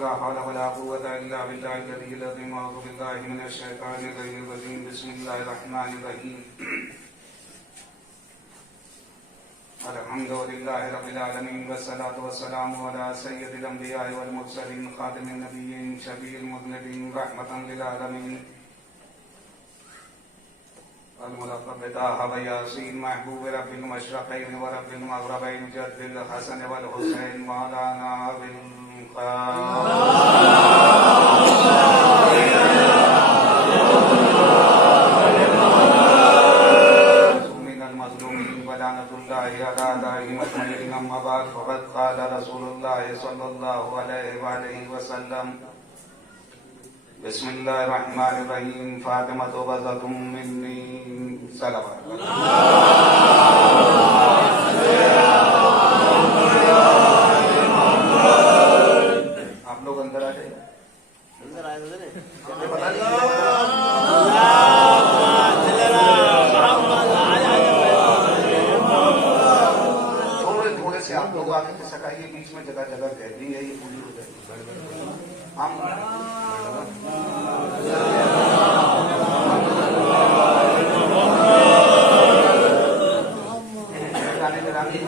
ला हौला वला कुव्वता इल्ला बिल्लाहिल अलिय्यिल अज़ीम। अऊज़ु बिल्लाहि मिनश शैतानिर रजीम। बिस्मिल्लाहिर रहमानिर रहीम। अल्हम्दुलिल्लाहि रब्बिल आलमीन वस्सलातु वस्सलामु अला सय्यिदिल अंबिया'i वल मुरसलीन खातिमिन नबिय्यीन शफीइल मुज़निबीन रहमतन लिल आलमीन अल-मुलक़्क़ब बिताहा व यासीन महबूब रब्बिल मशरक़ैन व रब्बिल मग़रिबैन जद्दिल हसन वल हुसैन मौलाना बिल बिस्मिल्लाहिर्रहमानिर्रहीम। फातिमतु बज़तुम मिन्नी सलावत। आप लोग अंदर आ जाइए। अंदर आए बता थोड़े से आप लोग आगे से सकाइए, बीच में जगह जगह कह दी है, ये पूरी हो जाएगी। हम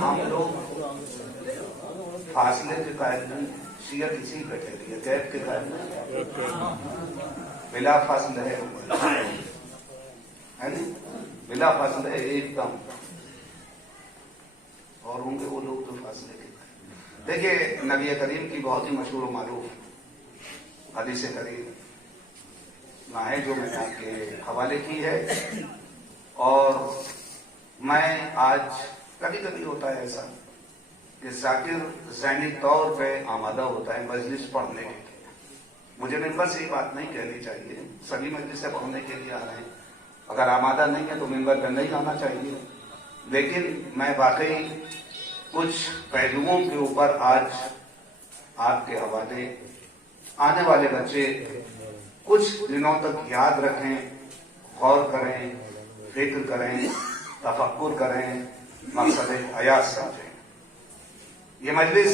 हम लोग फासले के कायल नहीं, शियत इसी बैठे रही है, गैप के कायल नहीं, बिला फासले है नहीं, बिला फासले है एकदम। और होंगे वो लोग तो फासले के कायल। देखिए, नबी करीम की बहुत ही मशहूर और मारूफ हदीस करीम ना है जो मैंने आपके हवाले की है। और मैं आज कभी कभी होता है ऐसा कि जाकिर ज़हनी तौर पे आमादा होता है मजलिस पढ़ने के लिए। मुझे मिंबर से ये बात नहीं कहनी चाहिए, सभी मजलिस से पढ़ने के लिए आ रहे हैं, अगर आमादा नहीं है तो मिंबर पर नहीं आना चाहिए। लेकिन मैं वाकई कुछ पहलुओं के ऊपर आज आपके हवाले, आने वाले बच्चे कुछ दिनों तक याद रखें, गौर करें, फिक्र करें, तफक्कुर करें, मकसद हयात समझें। ये मजलिस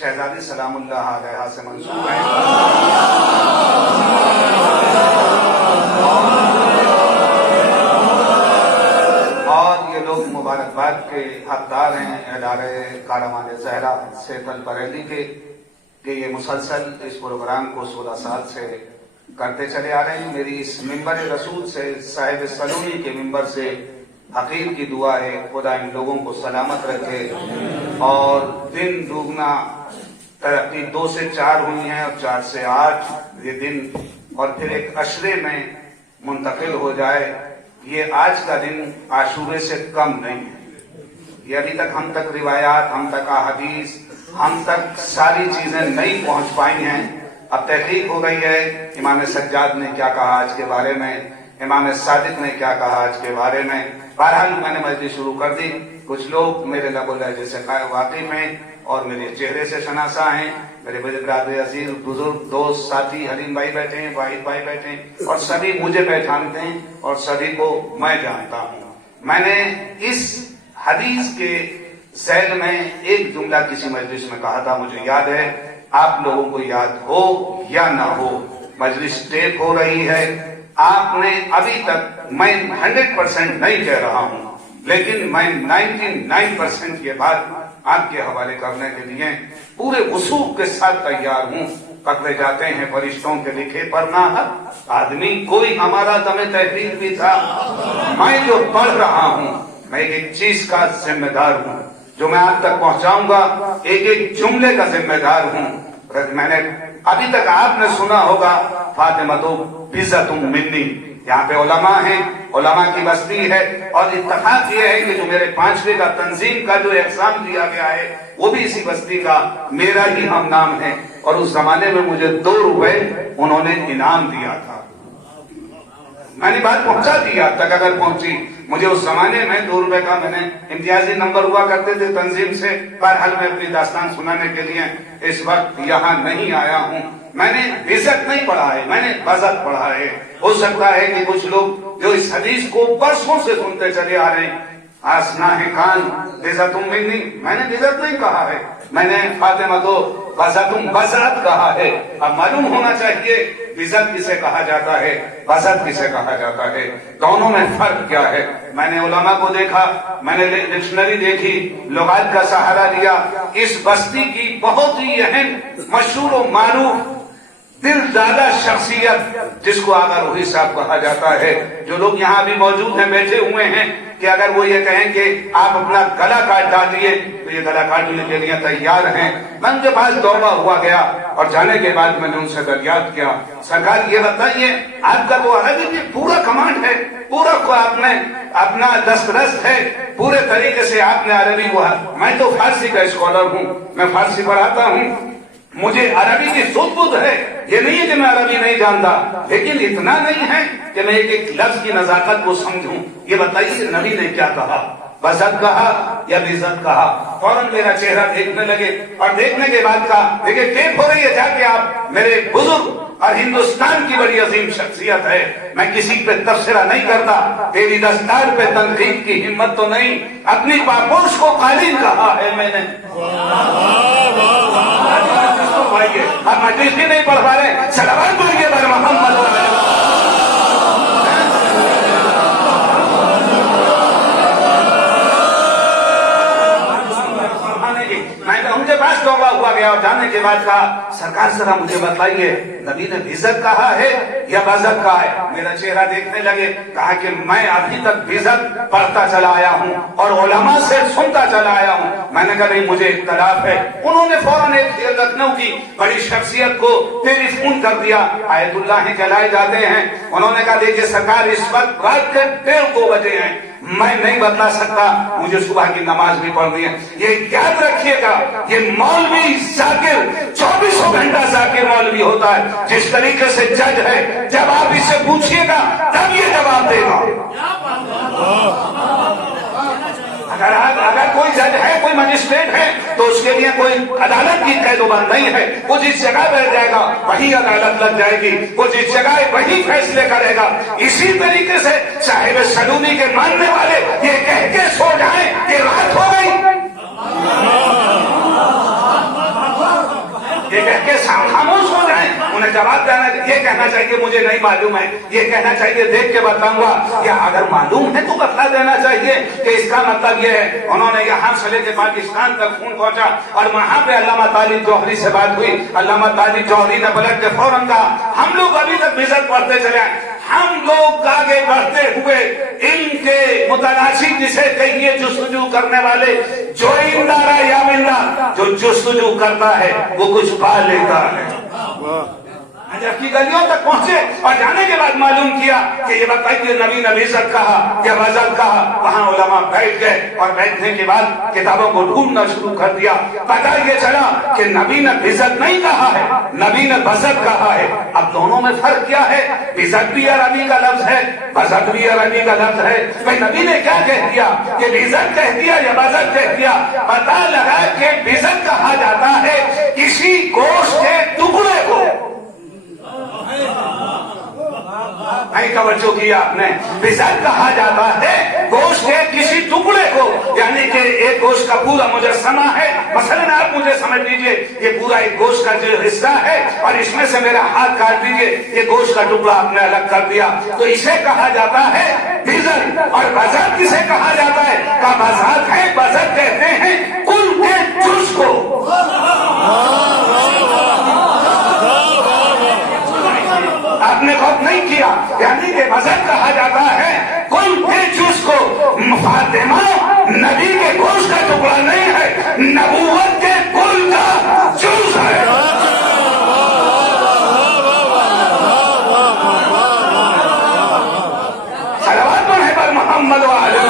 शहजादी सलामुल्लाह अलैहा से मंसूब है और ये लोग मुबारकबाद के हकदार हैं इदारे कारवान ज़हरा सैफल बरेली के कि ये मुसलसल इस प्रोग्राम को 16 साल से करते चले आ रहे हैं। मेरी इस मिंबर रसूल से, साहिब सलूनी के मिंबर से हकीर की दुआ है, खुदा इन लोगों को सलामत रखे और दिन दुगना तरक्की 2 से 4 हुई है और 4 से 8 ये दिन और फिर एक अशरे में मुंतकिल हो जाए। ये आज का दिन आशूरे से कम नहीं है। ये अभी तक हम तक रिवायात, हम तक अहादीस, हम तक सारी चीजें नहीं पहुंच पाई हैं। अब तहकीक हो रही है, इमाम सज्जाद ने क्या कहा आज के बारे में, इमाम सादिक ने क्या कहा आज के बारे में। बहरहाल मैंने मजलिस शुरू कर दी। कुछ लोग मेरे लबो लहजे से वाकिफ हैं और मेरे चेहरे से शनासा हैं। मेरे बिरादर अजीज, बुजुर्ग, दोस्त, साथी हलीम भाई बैठे हैं, वाहिद भाई बैठे हैं और सभी मुझे पहचानते हैं और सभी को मैं जानता हूँ। मैंने इस हदीस के सैल में एक जुमला किसी मजलिस में कहा था, मुझे याद है, आप लोगों को याद हो या ना हो, मजलिस टेप हो रही है। आपने अभी तक, मैं 100% नहीं कह रहा हूं, लेकिन मैं 99% ये बात आपके हवाले करने के लिए पूरे वसूख के साथ तैयार हूं। पकड़े जाते हैं फरिश्तों के लिखे पर ना आदमी, कोई हमारा दमे तहरीर भी था। मैं जो पढ़ रहा हूं, मैं एक चीज का जिम्मेदार हूं, जो मैं आप तक पहुंचाऊंगा एक एक जुमले का जिम्मेदार हूं। मैंने अभी तक आपने सुना होगा फातिमतु बिज़तुम मिन्नी, यहाँ पे उलमा हैं, उलमा की बस्ती है और इत्तेफाक ये है कि जो मेरे 5वें का तंजीम का जो एग्जाम दिया गया है वो भी इसी बस्ती का मेरा ही हम नाम है। और उस जमाने में मुझे 2 रुपए उन्होंने इनाम दिया था। मैंने बात पहुंचा दी आप तक अगर पहुंची। मुझे उस जमाने में 2 रुपए का मैंने इम्तियाजी नंबर हुआ करते थे तंजीम से। बहरहाल मैं अपनी दास्तान सुनाने के लिए इस वक्त यहाँ नहीं आया हूँ। मैंने बिज़त नहीं पढ़ा है, मैंने बज़त पढ़ा है। हो सकता है कि कुछ लोग जो इस हदीस को बरसों से सुनते चले आ रहे हैं, आसना है कान बिज़तुम मिन्नी, मैंने बिज़त नहीं कहा है, मैंने फातिमा को बज़तुम बज़त कहा है। अब मालूम होना चाहिए बिज़त किसे कहा जाता है, बज़त किसे कहा जाता है, दोनों में फर्क क्या है। मैंने उलमा को देखा, मैंने डिक्शनरी देखी, लुगात का सहारा लिया। इस बस्ती की बहुत ही अहम मशहूर और मारूफ दिलदादा शख्सियत जिसको आगा रूही साहब कहा जाता है, जो लोग यहाँ भी मौजूद हैं, बैठे हुए हैं, कि अगर वो ये कहें कि आप अपना गला काट डालिए तो ये गला काटने के लिए तैयार हैं। मैं उनके पास दौड़ा हुआ गया और जाने के बाद मैंने उनसे दरियाफ्त किया, सरकार ये बताइए आपका वो अरबी में पूरा कमांड है, पूरा को आपने अपना दस्तरस्त है, पूरे तरीके से आपने अरबी हुआ। मैं तो फारसी का स्कॉलर हूँ, मैं फारसी पढ़ाता हूँ, मुझे अरबी की सुध है, ये नहीं है कि मैं अरबी नहीं जानता, लेकिन इतना नहीं है कि मैं एक एक लफ्ज की नजाकत को समझूं। ये बताइए नबी ने क्या कहा, बज़त कहा या बिज़त कहा? फौरन मेरा चेहरा देखने लगे और देखने के बाद कहा, देखिए टेप हो रही है, जाके आप मेरे बुजुर्ग और हिंदुस्तान की बड़ी अजीम शख्सियत है, मैं किसी पे तबसरा नहीं करता, तेरी दस्तार पे तनकीद की हिम्मत तो नहीं, अपनी पापोश को कालीन कहा है मैंने। आप मजलिस भी नहीं पढ़ पा रहे, सलावत बोलिए बर मोहम्मद। मैं उनके पास दौड़ा हुआ गया और जानने के बाद कहा, सरकार जरा मुझे बताइए नबी ने बिज़त कहा है या बज़त कहा है? मेरा चेहरा देखने लगे, कहा कि मैं अभी तक बिज़त पढ़ता चला आया हूँ और उलमा से सुनता चला आया हूँ। मैंने कहा नहीं, मुझे इख्तलाफ है। उन्होंने फौरन एक लखनऊ की बड़ी शख्सियत को टेलीफोन कर दिया, आयतुल्लाह कहलाए जाते हैं। उन्होंने कहा देखिए सरकार, इस वक्त रात के 1:30 बजे हैं, मैं नहीं बता सकता, मुझे सुबह की नमाज भी पढ़नी है। ये याद रखिएगा, ये मौलवी जाकिर 24 घंटा जाकिर मौलवी होता है। जिस तरीके से जज है, जब आप इससे पूछिएगा तब ये जवाब देगा। अगर कोई जज है, कोई मजिस्ट्रेट है, तो उसके लिए कोई अदालत की कैदोबंद नहीं है। वो जिस जगह बैठ जाएगा वही अदालत लग जाएगी, वो जिस जगह वही फैसले करेगा। इसी तरीके से साहिब सलूनी के मानने वाले ये कह के सो जाए कि रात हो गई, ये कह के खामोश हो जाए, उन्हें जवाब देना, ये कहना चाहिए मुझे नहीं मालूम है, ये कहना चाहिए देख के बताऊंगा, या अगर मालूम है तो बता देना चाहिए कि इसका मतलब ये है। उन्होंने यहाँ से लेके पाकिस्तान तक फोन पहुंचा और वहां पे अल्लामा तालिब जौहरी से बात हुई। अल्लामा तालिब जौहरी ने पलट के फौरन कहा, हम लोग अभी तक बिज़त पढ़ते चले, हम लोग आगे बढ़ते हुए इनके मुतनासिब जिसे कहिए जुस्तजू करने वाले, जो इंदारा या मिंदा, जो जुस्तजू करता है वो कुछ पा लेता है। जबकि गलियों तक पहुंचे और जाने के बाद मालूम किया कि ये बताइए नबी ने बिज़त कहा या बज़त कहा। वहां उलमा बैठ गए और बैठने के बाद किताबों को ढूंढना शुरू कर दिया। पता ये चला कि नबी ने बिज़त नहीं कहा है, नबी ने बज़त कहा है। अब दोनों में फर्क क्या है? बिज़त भी अरबी का लफ्ज है, बज़त भी अरबी का लफ्ज है। भाई नबी ने क्या कह दिया, कि बिज़त कह दिया या बज़त कह दिया? पता लगा कि बिज़त कहा जाता है किसी गोश्त के टुकड़े को। नहीं तवज्जो किया आपने, बिज़त कहा जाता है गोश्त के किसी टुकड़े को, यानी कि एक गोश्त का पूरा मुजस्समा है। मसलन आप मुझे समझ लीजिए, ये पूरा एक गोश्त का जो हिस्सा है और इसमें से मेरा हाथ काट दीजिए, ये गोश्त का टुकड़ा आपने अलग कर दिया, तो इसे कहा जाता है बिज़त। और बज़त किसे कहा जाता है? का बज़त है, बज़त कहते हैं कुल के जुज़ को। आपने गौर नहीं किया, यानी कि बज़त कहा जाता है कुल के जुज़ को। फातिमा नबी के गोश्त का टुकड़ा नहीं है, नबूवत के कुल का जुज़ है। सलावत है पर मोहम्मद वाले।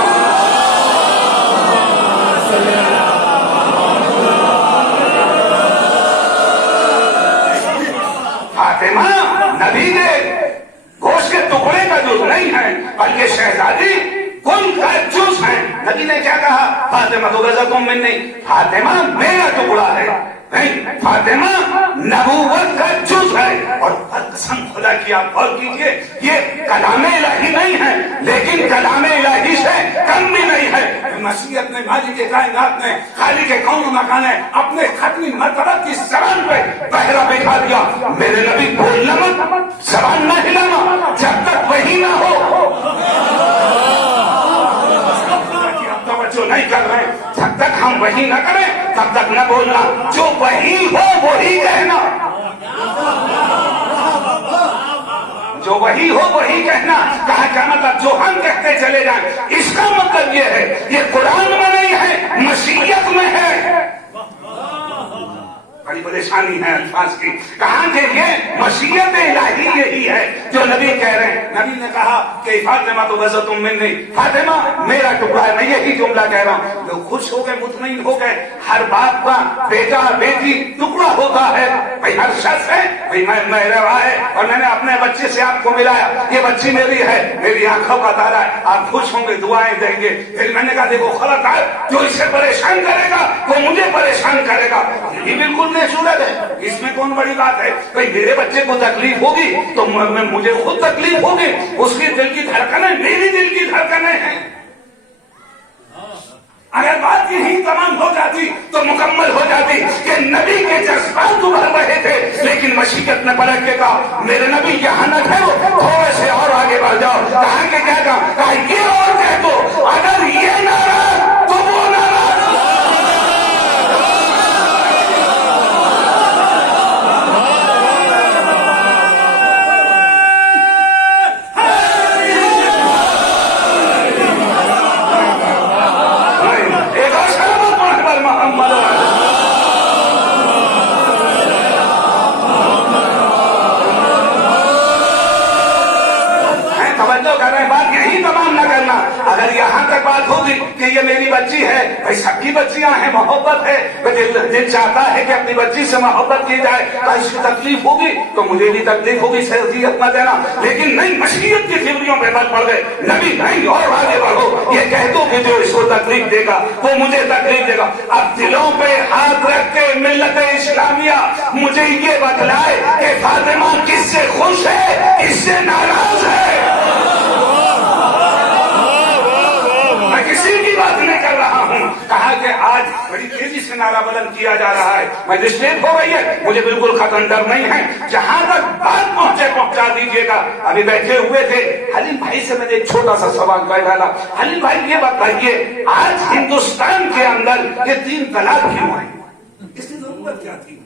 फातिमा नबी के गोश्त के टुकड़े का जुज़ नहीं है, बल्कि शहजादी कुल का जुज़ है। नबी ने क्या कहा? फातिमा तो बज़तुम मिन्नी, फातिमा मेरा टुकड़ा है। नहीं, फातिमा नबूवत का जुज़ है। और कसम खुदा की आप गौर कीजिए, ये कलामे इलाही नहीं है, लेकिन कलामे इलाही से कम भी नहीं है। मसीहत ने, मालिक के कायनात ने, खालिक के कौन मकान है, अपने खत्मी मर्तबा की जबान पे पहरा बैठा दिया, मेरे नबी बोलना मत, जबान न हिलाना जब तक वही ना हो। जो नहीं कर रहे, जब तक हम वही न करें तब तक न बोलना, जो वही हो वही कहना, जो वही हो वही कहना। कहा क्या मतलब? जो हम कहते चले जाएं, इसका मतलब ये है, ये कुरान में नहीं है, मसीहत में है। बड़ी परेशानी है अल्फाज की। कहा कि ये मसीहत इलाही यही है जो नबी कह रहे हैं। नबी ने कहा कि फातिमा तो वज़तुम मिन्नी, फातिमा मेरा टुकड़ा है, मैं यही जुमला कह रहा हूँ। लोग खुश हो गए, मुतमईन हो गए। हर बाप का बेटा बेटी टुकड़ा होता है भाई, हर शख्स है भाई, मैं रहा है और मैंने अपने बच्चे से आपको मिलाया, ये बच्ची मेरी है, मेरी आंखों का तारा है, आप खुश होंगे, दुआएं देंगे। फिर मैंने कहा देखो गलत है, जो इससे परेशान करेगा वो मुझे परेशान करेगा, ये बिल्कुल सूरत है, इसमें कौन बड़ी बात है भाई। मेरे बच्चे को तकलीफ होगी तो मुझे खुद तकलीफ होगी, उसके दिल की धड़कनें मेरी दिल की धड़कनें हैं। अगर बात यही तमाम हो जाती तो मुकम्मल हो जाती कि नबी के जज्बात उभर रहे थे, लेकिन मशीकत ने पलट के कहा मेरे नबी यहाँ न ठहरो, थोड़े से और आगे बढ़ जाओ। कहा कि क्या कहा ये और कह दो, अगर ये नाराज तो वो नाराज। अगर यहाँ तक बात होगी कि ये मेरी बच्ची है, भाई सबकी बच्चियां हैं, मोहब्बत है, दिल चाहता है कि अपनी बच्ची से मोहब्बत की जाए, तो इसकी तकलीफ होगी तो मुझे भी तकलीफ होगी, शरीयत न देना। लेकिन नहीं, मशीयत की थिवरियों पे मत पड़ गए, नबी नहीं और आगे बढ़ो, ये कह दो कि जो इसको तकलीफ देगा वो मुझे तकलीफ देगा। अब दिलों पे हाथ रख के मिल्लत इस्लामिया मुझे ये बतलाए कि फातिमा किससे खुश है, किससे नाराज है। किसी की बात नहीं कर रहा हूँ। कहा कि आज बड़ी तेजी से नारा बुलंद किया जा रहा है, मजिस्ट्रेट हो गई है, मुझे बिल्कुल खतरन डर नहीं है, जहां तक बात पहुंचे पहुंचा दीजिएगा। अभी बैठे हुए थे, हलीम भाई से मैंने एक छोटा सा सवाल कर डाला, हलीम भाई ये बताइए आज हिंदुस्तान के अंदर ये 3 तलाक क्यों है, इसकी जरूरत क्या थी?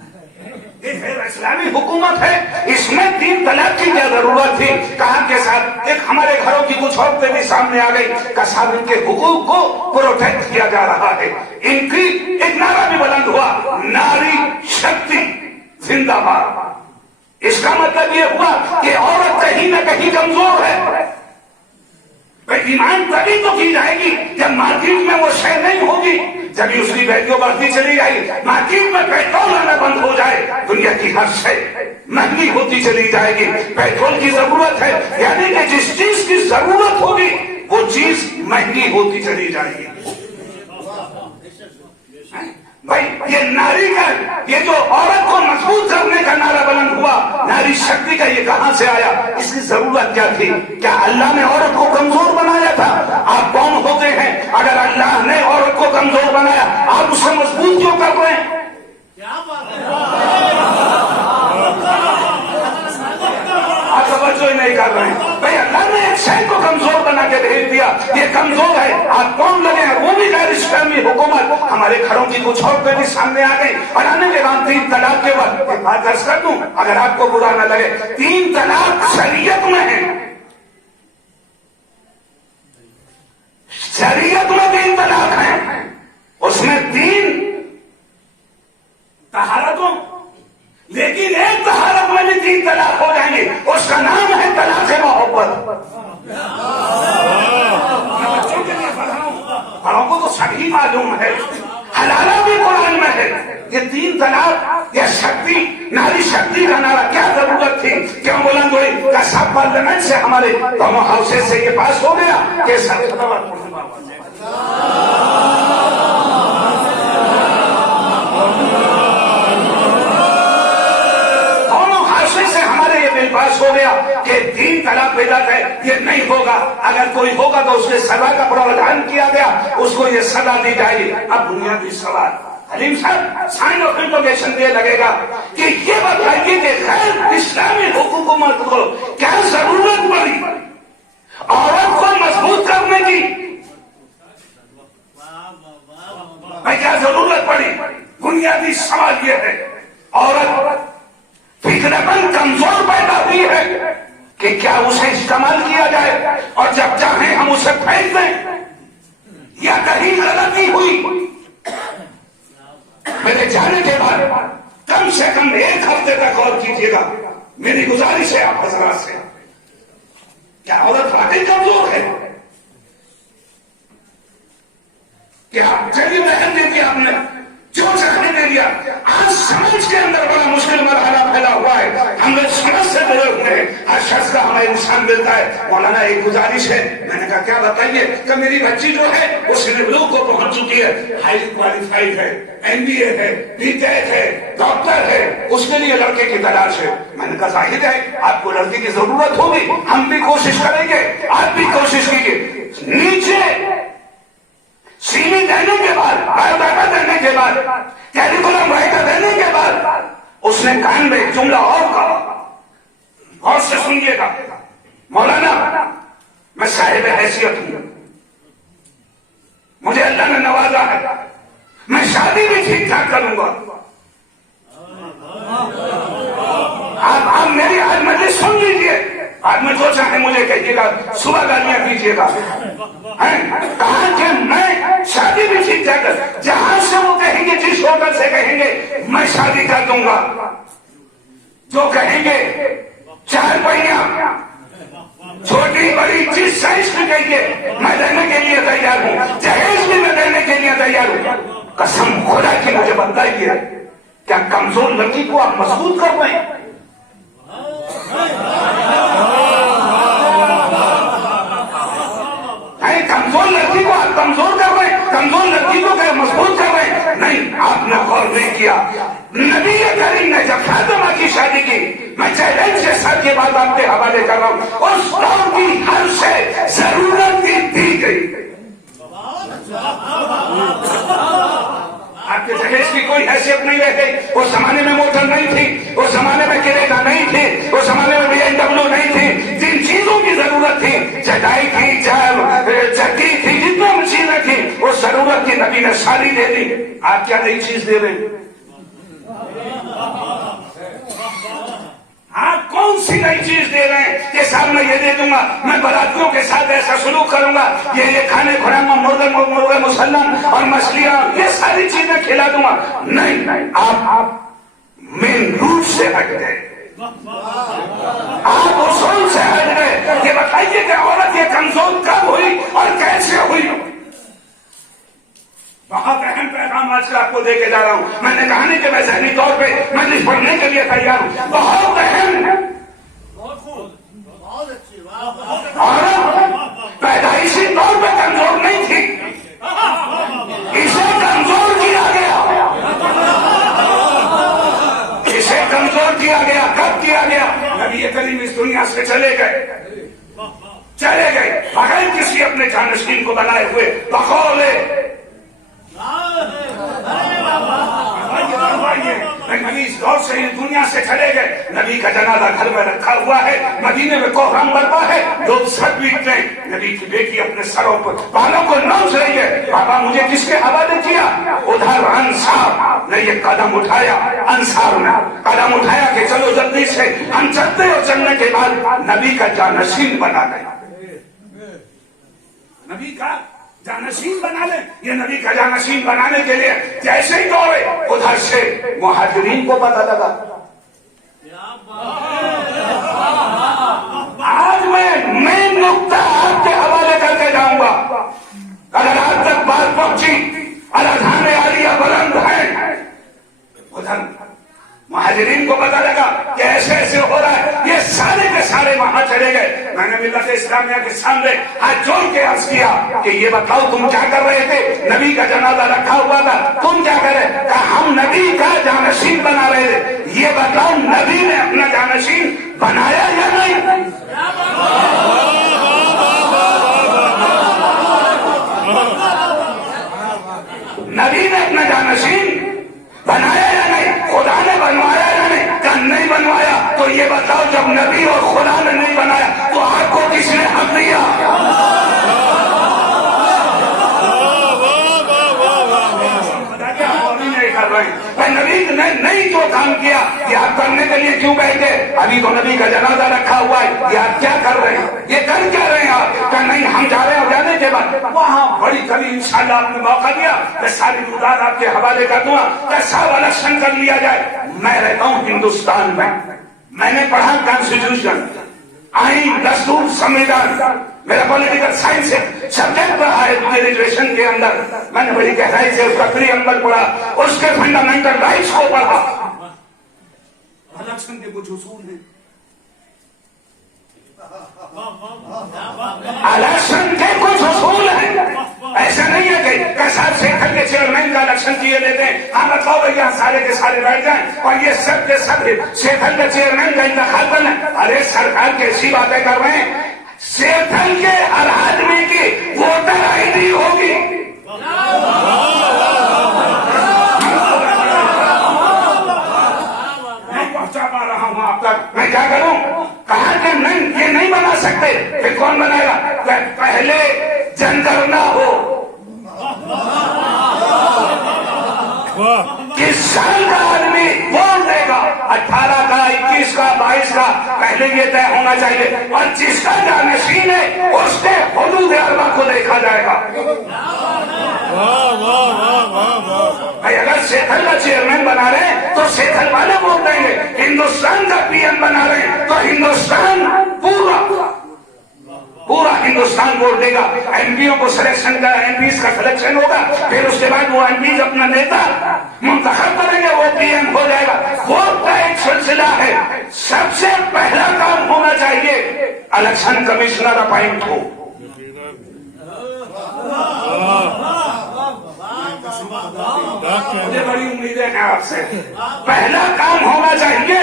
इस्लामी हुकूमत है, इसमें 3 तलाक की क्या जरूरत थी? कहा के साथ एक हमारे घरों की कुछ औरतें भी सामने आ गई, का साहब इनके हुकूक को प्रोटेक्ट किया जा रहा है। इनकी एक नारा भी बुलंद हुआ, नारी शक्ति जिंदाबाद। इसका मतलब ये हुआ कि औरत कहीं न कहीं कमजोर है। ईमान तभी तो की जाएगी जब मार्केट में वो शय नहीं होगी, जब उसकी वैल्यू बढ़ती चली जाएगी, मार्केट में पेट्रोल आना बंद हो जाए, दुनिया की हर शय महंगी होती चली जाएगी। पेट्रोल की जरूरत है, यानी कि जिस चीज की जरूरत होगी वो चीज महंगी होती चली जाएगी। भाई ये नारी का, ये जो औरत को मजबूत करने का नारा बुलंद हुआ, नारी शक्ति का, ये कहां से आया? इसकी जरूरत क्या थी? क्या अल्लाह ने औरत को कमजोर बनाया था? आप कौन होते हैं अगर अल्लाह ने औरत को कमजोर बनाया, आप उसे मजबूत क्यों कर रहे हैं? आप तवज्जो ही नहीं कर रहे हैं। भाई अल्लाह ने एक शय को कमजोर बना के भेज दिया, ये कमजोर है, आप कौन लगे हैं? वो भी गैर इस्लामी हुकूमत। हमारे घरों की कुछ औरतें भी सामने आ गई और आने के बाद 3 तलाक के बाद बात दर्ज कर दूं, अगर आपको बुरा न लगे, 3 तलाक शरीयत में है, शरीयत में 3 तलाक है, उसमें 3 तहारतों, लेकिन एक तहारत में भी 3 तलाक हो जाएंगे, उसका नाम है तलाक मोहब्बत। बड़ों को तो सभी मालूम है, हलाला भी कुरान में है। ये 3 तलाक, ये शक्ति, नारी शक्ति का नारा क्या जरूरत थी? क्यों बुलंद हुई? क्या सब पार्लियामेंट से, हमारे दोनों हाउसेज से ये पास हो गया कि सब पास हो गया कि 3 तलाक बिदअत है, ये नहीं होगा, अगर कोई होगा तो उसके सजा का प्रावधान किया गया, उसको ये सजा दी जाएगी। अब बुनियादी सवाल हलीम साहब साइन ऑफ इंप्लीमेंटेशन ये लगेगा कि ये बताइए कि गैर इस्लामी हुकूमत को क्या जरूरत पड़ी औरत को मजबूत करने की? क्या जरूरत पड़ी? बुनियादी सवाल ये है। औरत फिक्रमंद कमजोर पैदा हुई है कि क्या उसे इस्तेमाल किया जाए और जब चाहे हम उसे फेंक दें, या कहीं गलती हुई मेरे जाने के बाद कम से कम 1 हफ्ते तक गौर कीजिएगा। मेरी गुजारिश है आप हजरात से, क्या औरत वाकई कमजोर है? क्या चलिए बहन दे दिया आपने, जो चाहने दे दिया। आज समाज के अंदर बड़ा मुश्किल मरहला फैला हुआ है, हम लोग समझ से जुड़े हुए हैं, हर शख्स का हमें इंसान मिलता है। मौलाना एक गुजारिश है, मैंने कहा क्या बताइए कि मेरी बच्ची जो है वो सिनेब्लू को पहुंच चुकी है, हाईली क्वालिफाइड है, MBA है, BTech है, डॉक्टर है, उसके लिए लड़के की तलाश है। मैंने कहा जाहिर है आपको लड़की की जरूरत होगी, हम भी कोशिश करेंगे, आप भी कोशिश कीजिए। नीचे सीवी देने के बाद, बायोडाटा देने के बाद, कैरिकुलम वाइटा देने के बाद उसने कान में एक जुमला और कहा, और से सुनिएगा। मौलाना मैं साहिब हैसियत हूं, मुझे अल्लाह ने नवाजा है, मैं शादी भी ठीक ठाक करूंगा। आप मेरी आज मजलिस सुन लीजिए, आज में जो चाहे मुझे कहिएगा, सुबह गालियां दीजिएगा। कहा कि मैं शादी भी ठीक ठाक, जहां से वो कहेंगे, जिस होटल से कहेंगे मैं शादी कर दूंगा, जो कहेंगे 4 पहिया छोटी बड़ी जिस साइज की कहिए मैं देने के लिए तैयार हूं, जहेज भी मैं देने के लिए तैयार हूं। कसम खुदा की मुझे बताइए, क्या कमजोर लड़की को आप मजबूत कर पाए? कमजोर लड़की को आप कमजोर कर रहे हैं, कमजोर लड़की को क्या मजबूत कर रहे हैं? नहीं, आपने गौर नहीं किया। नबी करीम ने जब फातिमा की शादी की, मैं चैलेंज के साथ ये बात आपके हवाले कर रहा हूं, उस दौर की हर से जरूरत की दी गई। आपके दहेज की कोई हैसियत नहीं रह गई। उस जमाने में मोटर नहीं थी, उस जमाने में किरेटा नहीं थी, उस जमाने में BMW नहीं थी। जिन चीजों की जरूरत थी, चटाई थी, चक्की थी, जितना मशीनें थी, उस जरूरत की नबी ने सारी दे दी। आप क्या नई चीज दे रहे? आप कौन सी नई चीज दे रहे हैं कि साहब मैं ये दे दूंगा, मैं बारातियों के साथ ऐसा सलूक करूंगा, ये खाने खुराना, मुर्गे मुसल्लम और मछलियां, ये सारी चीजें खिला दूंगा? नहीं, आप मेन रूट से हट गए, आप उसूल से हट गए। ये बताइए कि औरत ये कमजोर कब हुई और कैसे हुई? बहुत अहम पैगाम आज का आपको देके जा रहा हूं। मैंने कहानी के मैं जहनी तौर पे मजलिस पढ़ने के लिए तैयार हूं। बहुत अहम है। औरत पैदाइशी तौर पे कमजोर नहीं थी, इसे कमजोर किया गया, इसे कमजोर किया गया। कब किया गया? नबी करीम इस दुनिया से चले गए, बगैर किसी अपने जानशीन को बनाए हुए, बकौले नबी इस दौर से इस दुनिया से चले गए। नबी का जनाजा घर में रखा हुआ है, मदीने में कोहराम बरपा है, लोग सर पीट रहे हैं। नबी की बेटी अपने सरों पर बालों को नोच रही है, बाबा मुझे किसके हवाले किया? उधर अंसार ने ये कदम उठाया, अंसार ने कदम उठाया कि चलो जल्दी से हम चलते, और चलने के बाद नबी का जानशीन बना गया। नबी का जानशीन बना ले। ये नबी का जानशीन बनाने के लिए जैसे ही दौड़े, उधर से मुहाजिरीन को पता लगा। आज मैं मेन नुक्ता आपके हवाले करके जाऊंगा। अगर आज तक बात पहुंची, अलाधाने आलिया बुलंद है, उधर मुहाजिरीन को पता लगा कि ऐसे ऐसे हो रहा है, ये सारे के सारे वहां चले गए। मैंने मिल्लत इस्लामिया के सामने हाथ जोड़ के अर्ज किया कि ये बताओ तुम क्या कर रहे थे? नबी का जनाजा रखा हुआ था, तुम क्या कर रहे? हम नबी का जानशीन बना रहे थे। ये बताओ नबी ने अपना जानशीन बनाया या नहीं? नबी ने अपना जानशीन बनाया या नहीं? खुदा ने बनवाया या नहीं? क्या नहीं बनवाया? तो ये बताओ, जब नबी और खुदा ने नहीं बनाया तो आपको किसने हक दिया? नबी ने नहीं जो काम किया ये आप करने के लिए क्यों बैठे? अभी तो नबी का जनाजा रखा हुआ है, ये आप क्या कर रहे हैं? ये कर क्या रहे हैं आप? क्या नहीं हम जा रहे हैं? जाने के बाद वहाँ बड़ी कभी इंशाल्लाह आपने मौका दिया तो सारी मुदाद आपके हवाले कर दूंगा, तो सब इलेक्शन कर लिया जाए। मैं रहता हूँ हिंदुस्तान में, मैंने पढ़ा कॉन्स्टिट्यूशन, आईन, दस्तूर, संविधान, मेरा पॉलिटिकल साइंस है, सब्जेक्ट रहा है ग्रेजुएशन के अंदर। मैंने बड़ी गहराई से उसका प्रीएम्बल पढ़ा, उसके फंडामेंटल राइट्स को पढ़ा। इलेक्शन के कुछ उसूल हैं, इलेक्शन के कुछ उसूल हैं। ऐसा नहीं है कि साहब शेखर के चेयरमैन का इलेक्शन किए लेते हैं, हाँ बताओ भैया सारे के सारे बैठ जाएं और ये सब के सब शेखर के चेयरमैन का इंतखाब कर लें। अरे सरकार कैसी बातें कर रहे हैं? शेखर के हर आदमी की वोटर आईडी होगी। नहीं पहुंचा पा रहा हूं आप तक, मैं क्या करूं? कहा कि नहीं ये नहीं बना सकते, फिर कौन बनाएगा? पहले जनगणना हो, किस साल का आदमी वोट देगा, 18 का, 21 का, 22 का, पहले ये तय होना चाहिए। और जिसका जानशीन है उसके हुदूद अरबा को देखा जाएगा। भाई अगर शेखर का चेयरमैन बना रहे हैं तो शेखर वाले वोट देंगे, हिंदुस्तान का पीएम बना रहे हैं तो हिंदुस्तान पूरा हिंदुस्तान वोट देगा। एमपीओ को सिलेक्शन का, एमपीज का सिलेक्शन होगा, फिर उसके बाद वो एमपीज अपना नेता मुंतखब करेंगे, वो पीएम हो जाएगा। वोट का एक सिलसिला है। सबसे पहला काम होना चाहिए इलेक्शन कमिश्नर अपॉइंट हो। मुझे बड़ी उम्मीदें हैं आपसे। पहला काम होना चाहिए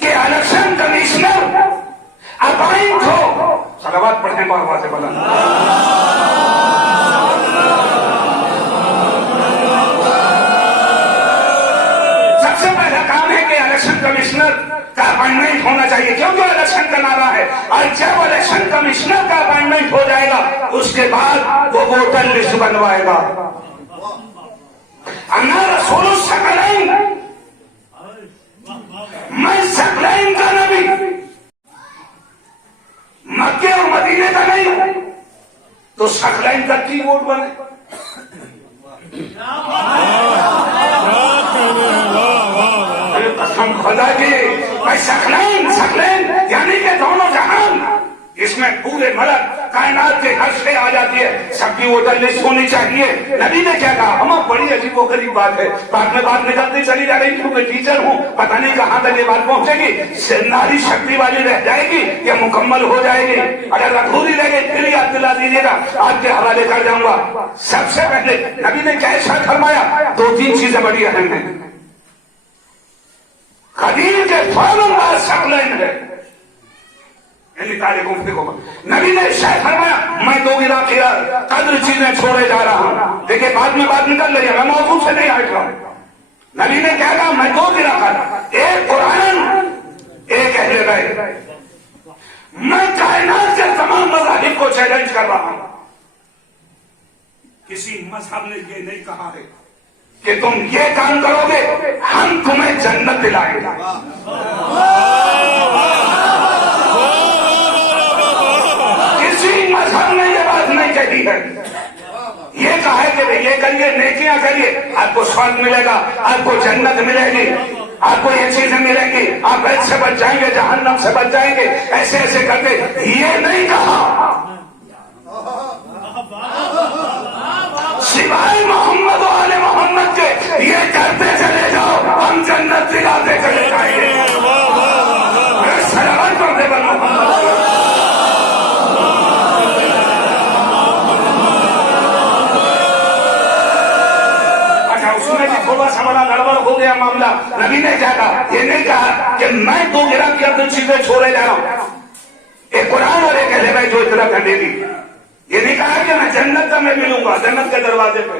कि इलेक्शन कमिश्नर अपॉइंट हो। सलावत पढ़ने बाबा से बोला। सबसे पहला काम है कि इलेक्शन कमिश्नर का अपॉइंटमेंट होना चाहिए, क्योंकि इलेक्शन का नारा है। और जब इलेक्शन कमिश्नर का अपॉइंटमेंट हो जाएगा उसके बाद वो वोटर लिस्ट बनवाएगा। अन्ना रसूल सकलैन, मैं सकलैन का नबी, मक्के और मदीने का नहीं हूं, तो सकलैन का की वोट बने? अरे कसम खुदा की, भाई सकलैन यानी कि दोनों जहान, इसमें पूरे मलक कायनात के हर से आ जाती है, सबकी वोटर लिस्ट होनी चाहिए। नबी ने क्या कहा? हम बड़ी अजीब व गरीब बात है, बाद में बात निकलती चली जा रही, क्योंकि टीचर हूँ, पता नहीं कहाँ तक ये बात पहुंचेगी। नारी शक्ति वाली रह जाएगी या मुकम्मल हो जाएगी? अगर अधूरी रह गई फिर याद दिला दीजिएगा, आपके हवाले कर जाऊंगा। सबसे पहले नबी ने क्या इरशाद फरमाया? 2-3 चीजें बड़ी अहम है। खदीर के फौरन बाद सकलैन है। नबी ने शायद फरमाया मैं 2 इराक़ी कद्र चीजें छोड़े जा रहा हूं। देखिए बाद में बात निकल रही है, मैं मौजूद से नहीं हट रहा हूं। नबी ने क्या कहा? मैं 2 इराक़ा, एक कुरान, एक अहले बैत। मैं कायनात के तमाम मज़ाहिब को चैलेंज कर रहा हूं। किसी मजहब ने ये नहीं कहा है कि तुम ये काम करोगे हम तुम्हें जन्नत दिलाएंगे। मजहब ने ये बात नहीं कही है। ये कहा है कि ये करिए, नेकियां करिए, आपको स्वर्ग मिलेगा, आपको जन्नत मिलेगी, आपको ये चीजें मिलेंगी, आप वैद से बच जाएंगे, जहन्नम से बच जाएंगे, ऐसे ऐसे करके। ये नहीं कहा सिवाय मोहम्मद और आले मोहम्मद के ये करते चले जाओ, हम जन्नत दिलाते चले जाएंगे। सलावत करते बनो मोहम्मद। थोड़ा सा बड़ा गड़बड़ हो गया, मामला। नबी ने क्या कहा? ये नहीं कहा कि मैं 2 गिरह की अपनी चीजें छोड़े जा रहा हूं, एक कुरान और एक अहले बैत जो इतना कर देगी। ये नहीं कहा कि मैं जन्नत में मिलूंगा जन्नत के दरवाजे पे,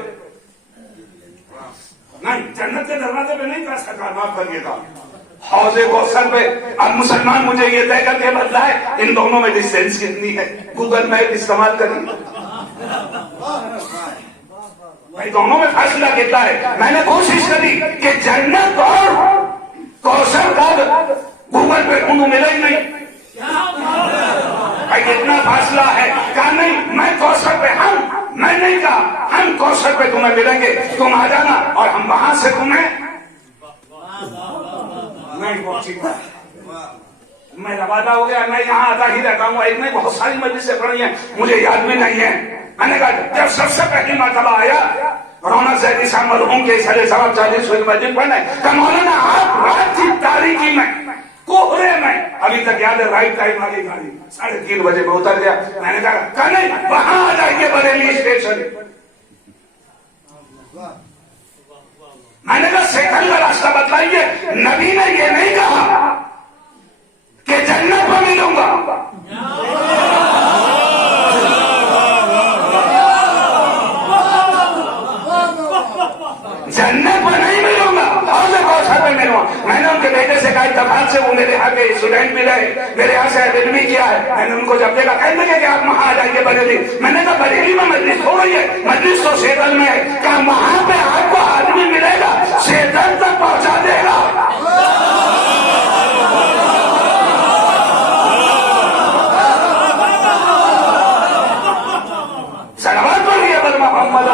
नहीं, जन्नत के दरवाजे पे नहीं कहा सरकार, माफ करिएगा, हौज़े कौसर पे। अब मुसलमान मुझे ये तय करके बदला है इन दोनों में डिस्टेंस कितनी है, गूगल मैप इस्तेमाल करिए भाई, दोनों में फासला कितना है। मैंने कोशिश करी कि जन्नत और कौसर का गूगल पे ढूंढू, मिला ही नहीं भाई, कितना फासला है। कहा नहीं, मैं कौसर पे, मैं नहीं कहा हम कौसर पे तुम्हें मिलेंगे, तुम आ जाना और हम वहां से तुम्हें नहीं पहुंचेगा। मेरा वादा हो गया, मैं यहाँ आता ही रहता हूँ, एक नहीं बहुत सारी मजलिसें पढ़ी हैं, मुझे याद भी नहीं है। मैंने कहा जब सबसे पहली मरतबा आया रौनक जैदी साहब मरहूम के सारे सवाब 40 मस्जिद पढ़ने का, मौलाना आप रात की तारीकी में कोहरे में, अभी तक याद है, राइट टाइम वाली गाड़ी 3:30 बजे में उतर गया। मैंने कहा नहीं, वहां आ जाइए बरेली स्टेशन। मैंने कहा सेकंड का रास्ता बतलाइए। नबी ने ये नहीं कहा कि जन्नत में मिलूंगा, जन्नत में नहीं मिलूंगा, हौज़े कौसर में मिलूंगा। मैंने उनके बेटे से कहा, इत्तेफाक से वो मेरे यहाँ के स्टूडेंट भी रहे, मेरे यहाँ से एडमिट भी किया है। मैंने उनको जब देखा, कहने लगे कि आप वहां आ जाइए बरेली। मैंने कहा बरेली में मजलिस हो रही है, मजलिस तो सेदल में है। क्या वहां पे आपको आदमी मिलेगा सेदल तक पहुंचा देगा? सलावत बोलिए बर मोहम्मद।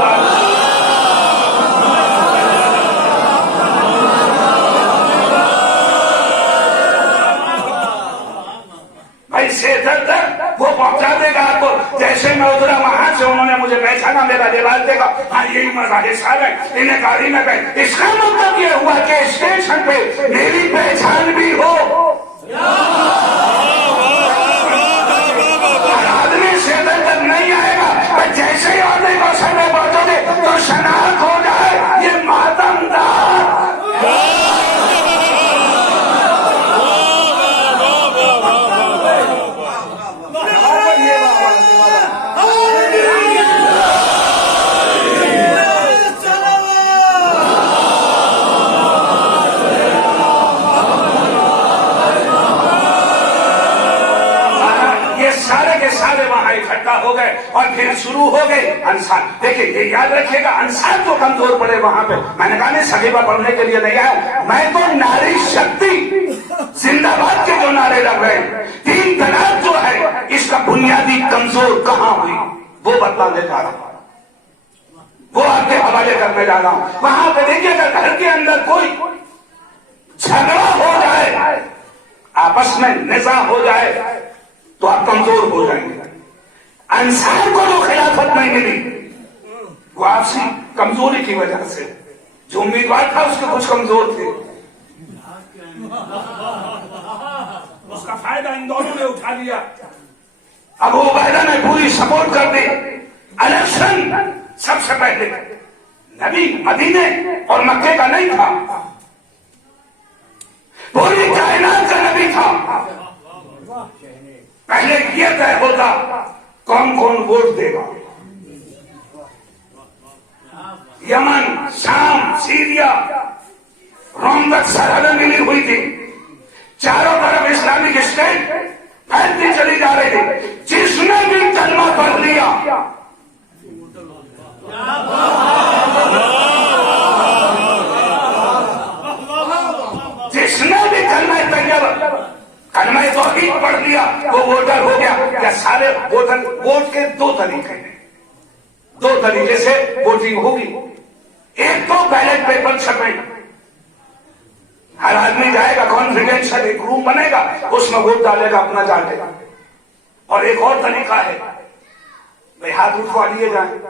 वो पहुंचा देगा आपको। जैसे मैं उतरा वहां से उन्होंने मुझे पहचाना, मेरा लिबास देखा, हाँ यही मजाक साहब है, इन्हें गाड़ी में गए। इसका मतलब ये हुआ कि स्टेशन पे मेरी पहचान भी हो, आदमी सेदल तक नहीं आएगा, पर जैसे ही आदमी कौशल में पहुंचोगे तो शनाख्त हो जाए ये मातमदार। हो गए और फिर शुरू हो गए अंसार। देखिए ये याद रखिएगा, अंसार तो कमजोर पड़े वहां पे। मैंने कहा नहीं, सहीबा पढ़ने के लिए नहीं आया, मैं तो नारी शक्ति जिंदाबाद के जो नारे लग रहे हैं, 3 तलाक जो है इसका बुनियादी कमजोर कहां हुई वो बतलाने जा रहा हूं, वो आपके हवाले करने जा रहा हूं। वहां पे देखिएगा, घर के अंदर कोई झगड़ा हो जाए, आपस में निजा हो जाए तो आप कमजोर हो जाएंगे। अंसार को जो खिलाफत नहीं मिली वो आपसी कमजोरी की वजह से, जो उम्मीदवार था उसके कुछ कमजोर थे, उसका फायदा इन दोनों ने उठा लिया। अबू उबैदा ने पूरी सपोर्ट कर दी। इलेक्शन सबसे पहले नबी मदीने और मक्के का नहीं था, पूरी कायनात का नबी था। पहले यह तय होता कौन कौन वोट देगा। यमन, शाम, सीरिया, रोम तक सरहदें मिली हुई थी, चारों तरफ इस्लामिक स्टेट फैलती चली जा रही थी। जिसने भी कलमा पढ़ लिया कलमा तौहीद पढ़ लिया वो वोटर हो गया। क्या सारे वोटर? वोट के 2 तरीके हैं, 2 तरीके से वोटिंग होगी। एक तो बैलेट पेपर छपे, हर आदमी जाएगा, कॉन्फिडेंशियल एक रूम बनेगा, उसमें वोट डालेगा अपना जाएगा। और एक और तरीका है, भाई हाथ उठवा लिए जाए,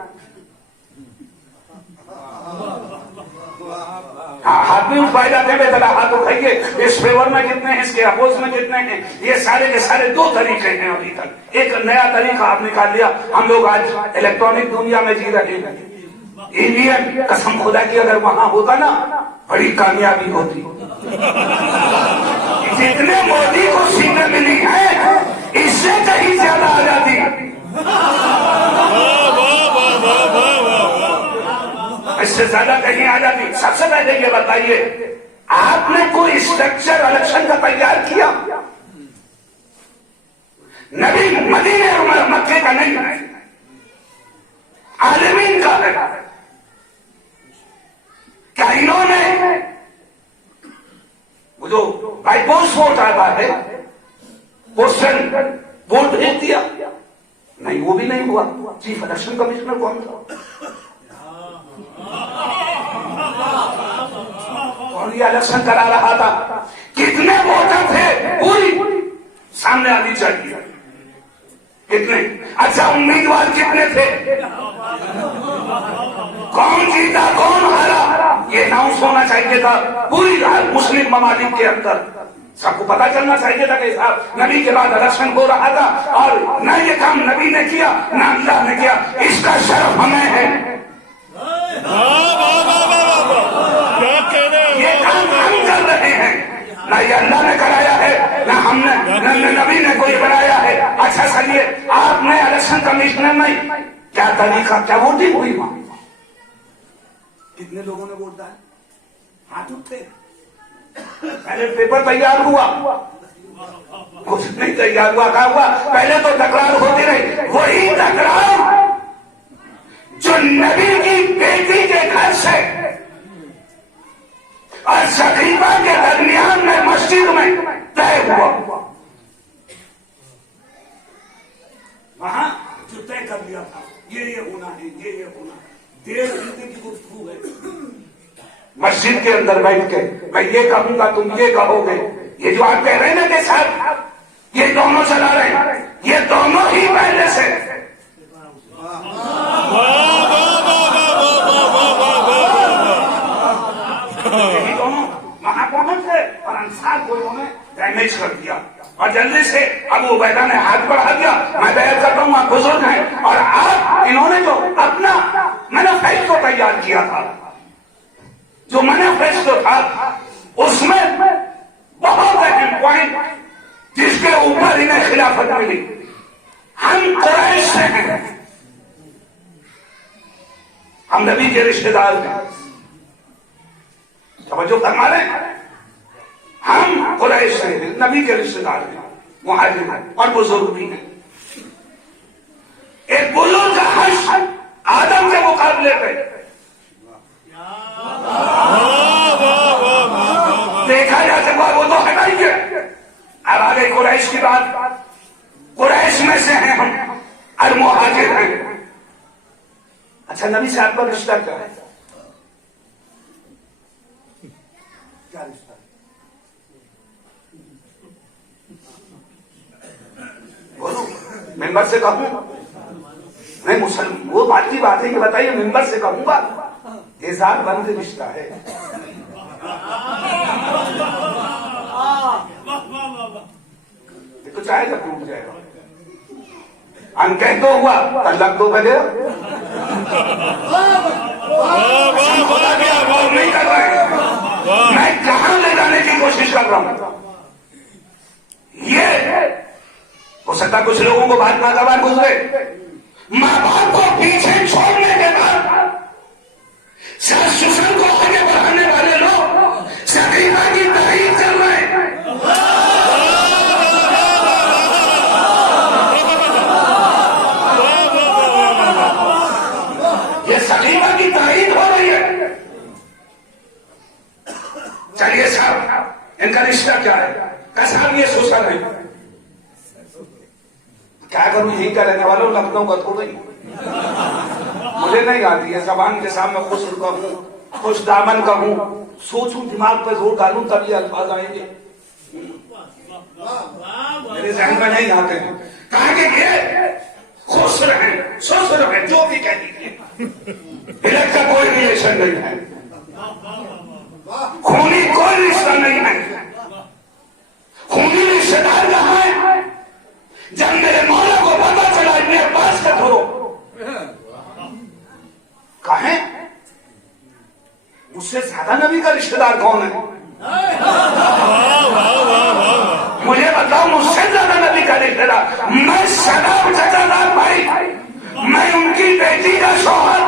हाथ भी उठाए जाते हैं, बेटा हाथ उठाइए, इस फेवर में कितने हैं, इसके अपोज में कितने हैं। ये सारे के सारे 2 तरीके हैं अभी तक। एक नया तरीका आप निकाल लिया, हम लोग आज इलेक्ट्रॉनिक दुनिया में जी रहे हैं। ईवीएम कसम खुदा की अगर वहां होता ना बड़ी कामयाबी होती। जितने मोदी को सीटें मिली हैं इससे कहीं ज्यादा आ जाती। इससे ज्यादा कहीं आ जाती। सबसे पहले ये बताइए, आपने कोई स्ट्रक्चर इलेक्शन का तैयार किया? नबी मदीने और मक्के का नहीं, आलमीन का है। क्या इन्होंने वो जो बाई पोस्ट वोट आता है पोस्टल वोट भेज दिया? नहीं, वो भी नहीं हुआ। चीफ इलेक्शन कमिश्नर कौन था? कौन ये इलेक्शन करा रहा था? कितने वोटर थे? पूरी सामने आनी चाहिए। कितने? अच्छा, उम्मीदवार कितने थे? कौन जीता कौन हारा ये अनाउंस होना चाहिए था पूरी मुस्लिम ममालिक के अंदर। सबको पता चलना चाहिए था कि साहब नबी के बाद इलेक्शन हो रहा था और न ये काम नबी ने किया न अल्लाह ने किया। इसका शर्फ हमें है। ये काम हम कर रहे हैं, ना ये अल्लाह ने कराया है ना हमने, न नबी ने कोई बनाया है। अच्छा चलिए, आपने इलेक्शन कमिश्नर में क्या तरीका, क्या वोटिंग हुई वहां? कितने लोगों ने वोट डाला? हाथ उठे? पहले पेपर तैयार हुआ? कुछ नहीं तैयार हुआ। क्या हुआ? पहले तो तकरार होती रही। वही तकरार जो नबी की बेटी के घर से और शकीबा के दरमियान में मस्जिद में तय हुआ, वहां जो तय कर लिया था ये होना है, ये होना है। 1.5 घंटे की गुफ्तगू है मस्जिद के अंदर बैठ के। मैं ये कहूंगा तुम ये कहोगे। ये जो आप कह रहे हैं ना कि साहब ये दोनों चला रहे हैं, ये दोनों ही पहले से ये दोनों वहां पहुंच गए और अंसार को इन्होंने डैमेज कर दिया। और जल्दी से अबू उबैदा ने हाथ बढ़ा दिया। मैं बैठ कर दूंगा, बुजुर्ग हैं। और आप इन्होंने जो अपना मैनिफेस्टो तैयार किया था, जो मैनिफेस्टो था उसमें बहुत अहम पॉइंट जिसके ऊपर इन्हें खिलाफत मिली, हम कुरैश से हैं, हम नबी के रिश्तेदार हैं। समझो फरमा रहे हैं, हम कुरैश से हैं, नबी के रिश्तेदार हैं, मुहाजिर हैं और बुजुर्ग भी हैं। एक बुजुर्ग का हर्ष आदम के मुकाबले पे देखा जा सकता, वो तो हटाइए। अब आगे कुरैश की बात। कुरैश में से हैं हम और मुहाजिर हैं। अच्छा, नबी से आपका रिश्ता क्या है? क्या रिश्ता? बोलो, मेंबर से कहूं? नहीं, मुसलमान वो बात की बात है कि बताइए, मेंबर से कहूंगा ये जात बंद रिश्ता है। ये तो चाहेगा टूट जाएगा। अनकह तो हुआ तलाक तो भले नहीं कर रहे। मैं कहां ले जाने की कोशिश कर रहा हूं? ये हो सकता कुछ लोगों को बात नागवार गुजरे। मां बाप को पीछे छोड़ने के बाद सास ससुर को आगे बढ़ाने वाले लोग शकीबा की तारीफ कर रहे हैं। ये शकीबा की तारीफ हो रही है। चलिए साहब, इनका रिश्ता क्या है? साहब ये सोशल है। क्या करूं, यही का रहने वालों, लखनऊ का थोड़ा ही। मुझे नहीं आती है जबान के सामने खुश कहूं, खुश दामन कहूं, सोचूं, दिमाग पर जोर डालूं तभी अल्फाज आएंगे। मेरे जहन में नहीं आते हैं। कहा कि ये खुश रहे, जो भी कह दीजिए। इलेक्ट का कोई रिलेशन नहीं है, खूनी कोई रिश्ता नहीं है। खूनी रिश्तेदार कहां है? जब मेरे मौला को पता चला इतने पास का थोड़ो कहें था नबी का रिश्तेदार कौन है? मुझे बताओ, मुझसे ज्यादा नबी का रिश्तेदार। मैं सदाब चचादार भाई, मैं उनकी बेटी का शौहर,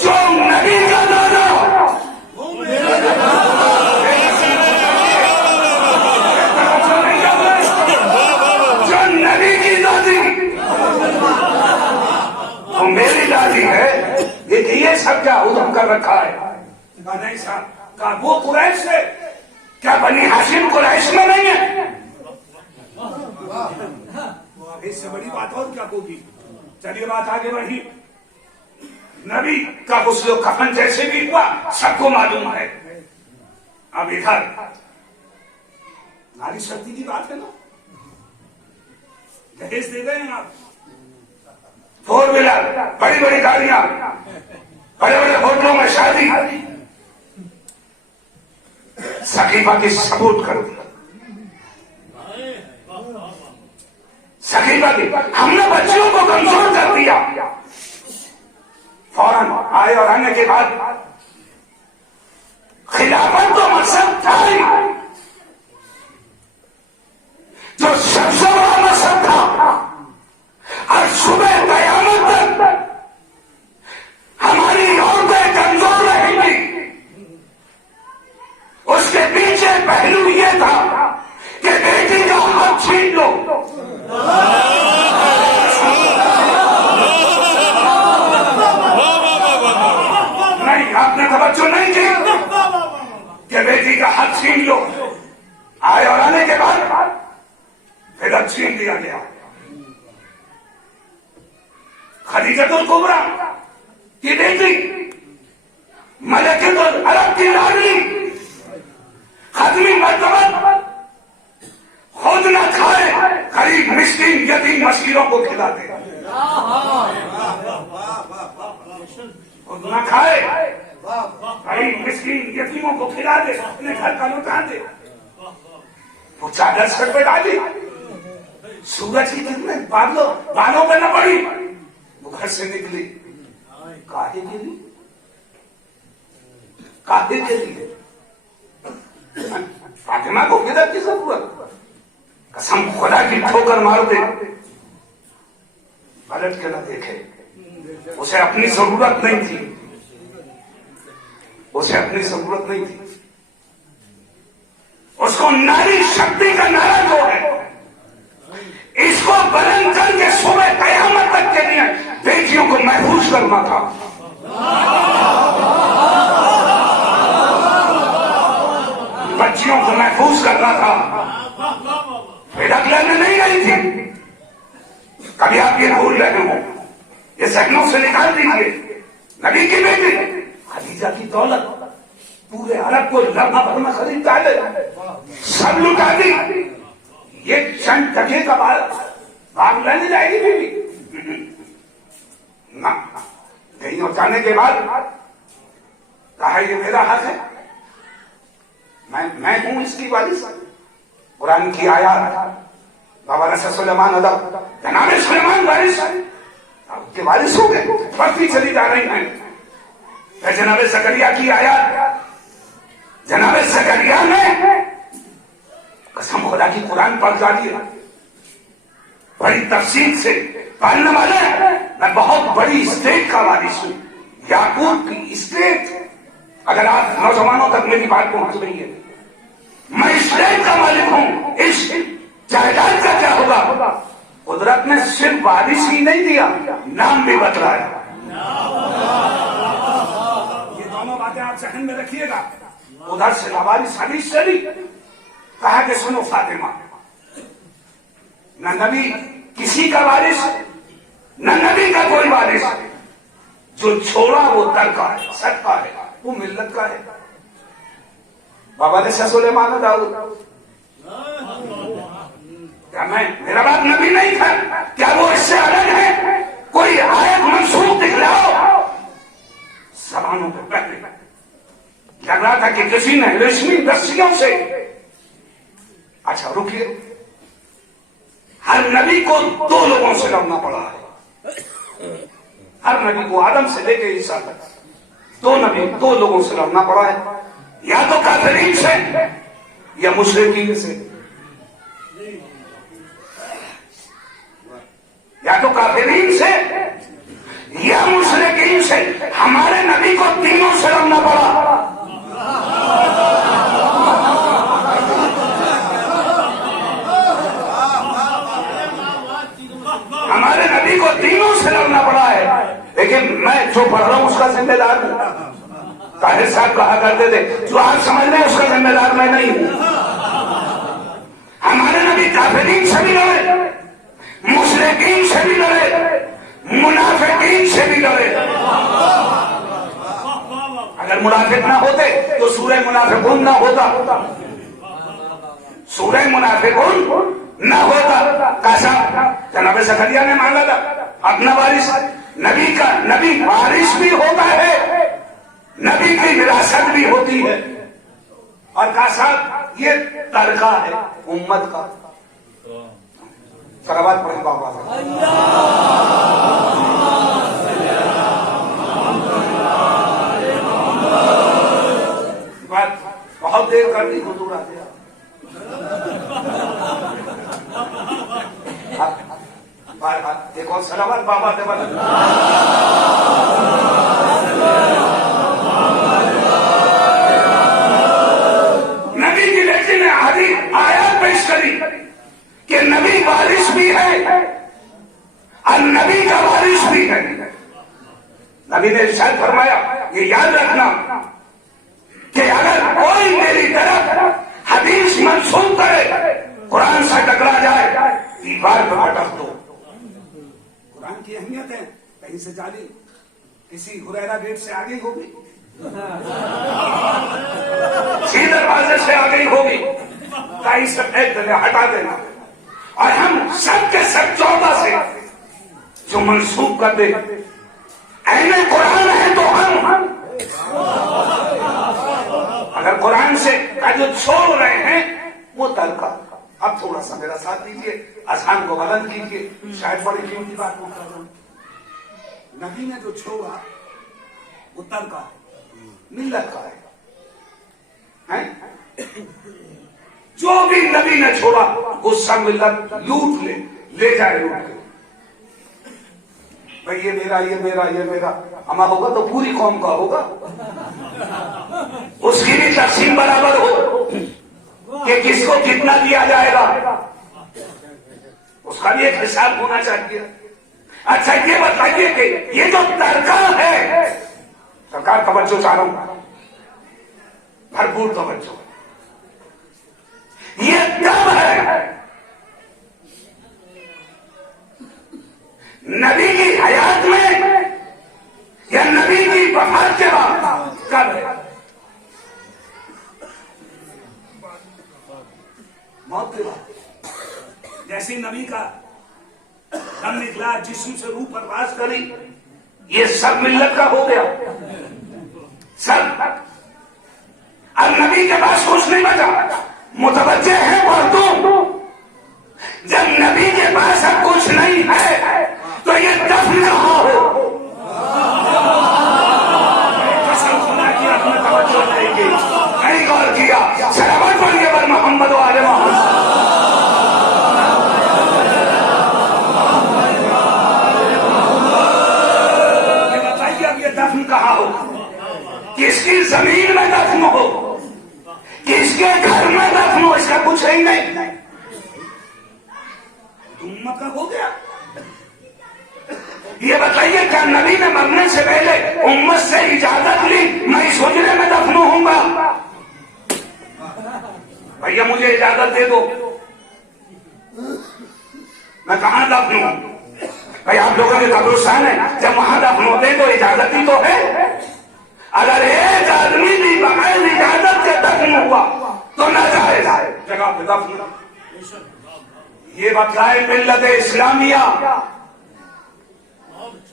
जो नबी का दादा, जो नबी की दादी, वो मेरी दादी है। ये सब क्या उधम कर रखा है? नहीं साहब, कहा वो कुरैश है, क्या बनी हाशिम कुरैश में नहीं है? इससे बड़ी बात और क्या होगी? चलिए बात आगे बढ़ी। नबी का गुस्ल कफन जैसे भी हुआ सबको मालूम है। अब इधर नारी शक्ति की बात है ना, दहेज दे गए हैं आप, 4 व्हीलर, बड़ी बड़ी गाड़ियां, बड़े बड़े होटलों में शादी, सकीफा की सबूत कर दिया। सकीफा की हमने बच्चियों को कमजोर कर दिया। फौरन आए और आने के बाद खिलाफत तो मकसद था ही, जो सबसे बड़ा मकसद था। और सुबह कयामत तक हमारी औरतें कमजोर रहेंगी, उसके पीछे पहलू ये था कि बेटी का हक छीन लो। नहीं, आपने तवज्जो नहीं की कि बेटी का हक छीन लो। आए और आने के बाद फिर हक छीन दिया गया। खदीजतुल कुबरा की बेटी, मलकतुल अरब की लाडली, खत्मी मर्तबा खुद न खाए, गरीब मिस्किन यतीम मस्किनों को खिलाते। खुद न खाए, गरीब मिस्किन यतीमों को खिला दे, अपने घर का लौटा दे। वो चादर सर पे डाली, सूरज की किरणें बालों पर न पड़ी, वो घर से निकली। काहे के लिए? काहे के लिए? फातिमा को किधर की जरूरत? कसम खुदा की ठोकर मार दे, पलट के न देखे। उसे अपनी जरूरत नहीं थी, उसे अपनी जरूरत नहीं थी। उसको नारी शक्ति का नारा जो है, इसको बुलंद करके सुबह कयामत तक के लिए बेटियों को महफूज करना था। बच्चियों को महफूज करना था। बेटा लेने नहीं गई थी। कभी आप ये भूल रहे हो, ये जहनों से निकाल दीजिए। नबी की बेटी खदीजा की दौलत पूरे अरब को लम्हा भर में खरीद डाले, सब लुटा दी। ये चंद टके का भाग लेने जाएगी बीवी ना। कहीं और जाने के बाद कहा ये मेरा हक है, मैं हूं इसकी वारिस। कुरान की आयत, बाबा रसूल सुलेमान अदब, जनाब सुलेमान वारिस, आपके वारिस हो गए, बढ़ती चली जा रही हैं। जनाब जकरिया की आयत, जनाब जकरिया ने कसम खुदा की कुरान पढ़ डाली है, बड़ी तफसील से पढ़ने वाले। मैं बहुत बड़ी स्टेट का वारिस हूं, याकूब की स्टेट। अगर आप नौजवानों तक मेरी बात पहुंच रही है, मैं स्टेट का मालिक हूं। इस जायदाद का क्या होगा? कुदरत ने सिर्फ वारिस ही नहीं दिया, नाम भी बतलाया। ये दोनों बातें आप जहन में रखिएगा। उधर से लवारिस हदीस चली, कहा कि सुनो फातिमा, न नबी किसी का वारिस, न नबी का कोई वारिस। जो छोड़ा वो तरका है, सदका है, वो मिल्लत का है। बाबा ने सुलेमान दाऊद, क्या मेरा बाप नबी नहीं था? क्या वो इससे अलग है? कोई आयत मंसूख दिखलाओ। जबानों पे पहले लग रहा था कि किसी ने रेशमी रस्सियों से। अच्छा रुकिए, हर नबी को 2 लोगों से लड़ना पड़ा है। हर नबी को आदम से लेकर ईसा तक दो नबी, दो लोगों से लड़ना पड़ा है, या तो काफिरीन से या मुशरिकीन से। या तो काफिरीन से या मुशरिकीन से। हमारे नबी को तीनों से लड़ना पड़ा। हमारे नबी को तीनों से लड़ना पड़ा है। लेकिन मैं जो पढ़ रहा हूं उसका जिम्मेदार हूं। ताहिर साहब कहा करते थे जो आप समझ रहे हैं उसका जिम्मेदार मैं नहीं हूं। हमारे नबी काफिरीन से भी लड़े, मुशरिकीन से भी लड़े, मुनाफिकीन से भी लड़े। अगर मुनाफिक ना होते तो सूरह मुनाफिकून ना होता, सूरह मुनाफिकून न होता। कैसा जनाब ज़करिया ने मांगा था अपना वारिस। नबी का नबी वारिस भी होता है, नबी की विरासत भी होती है। और कैसा ये तरीका है उम्मत का। सलावत पढ़ें बाबा। बहुत देर कर दी हुजूर आते हैं। एक और सलावत बाबा दे बल। नबी की बेटी ने आयत पेश करी कि नबी वारिस भी है और नबी का वारिस भी है। नबी ने शायद फरमाया ये याद रखना कि अगर कोई मेरी तरफ हदीस मंसूब करे, कुरान से टकरा जाए, दीवार पर अटक दो। कुरान की अहमियत है, कहीं से जाली किसी हुरैरा गेट से आ गई होगी, सी दरवाजे से आ गई होगी, कहीं से फेंक देना, हटा देना। और हम सब के सब 14 से जो मंसूब कर दे अहले कुरान है तो हम अगर कुरान से जो छोड़ रहे हैं वो तरीका। अब थोड़ा सा मेरा साथ दीजिए, आसान को बुलंद कीजिए। शायद बड़ी कीमती बात मैं कर रहा हूं। नबी ने जो छोड़ा वो तरीका है, मिल्लत का है? जो भी नबी ने छोड़ा वो सब मिल्लत लूट ले जाए लूट के। भाई ये मेरा, ये मेरा, ये मेरा। हमारा होगा तो पूरी कौम का होगा, उसकी भी तकसीम बराबर हो कि किसको कितना दिया जाएगा, उसका भी एक हिसाब होना चाहिए। अच्छा ये बताइए कि ये जो तरीका है, सरकार तवज्जो चाह रहा हूं, भरपूर तवज्जो। ये कब है? नबी की हयात में या नबी की वफात के बाद? कब है? मौत के बाद। जैसे नबी का दम निकला, जिस्म से रूह परवास करी, ये सब मिल्लत का हो गया सब। अब नबी के पास कुछ नहीं बचा। मुतवज्जे है पढ़तू, जब नबी के पास अब कुछ नहीं है तो ये दफन कहां हो? कसम खुदा की आपने तवज्जो नहीं की, नहीं गौर किया। सलावत पढ़िए पर मोहम्मद वाले मोहम्मद। ये बताइए अब ये दफन कहां हो? किसकी जमीन में दफन हो, किसके घर में दफन हो, इसका कुछ ही नहीं। उम्मत का हो गया। ये बताइए क्या नबी ने मरने से पहले उम्मत से इजाजत ली मैं इस हुजरे में दफन होऊंगा? भैया मुझे इजाजत दे दो, मैं कहां दफन हूं? भाई आप लोगों के कब्रिस्तान है, जब वहां दफन होते तो इजाजत ही तो है। अगर एक आदमी भी बगैर इजाजत के दफन हुआ तो नाजायज जगह पे दफन। ये बतलाए मिल्लत इस्लामिया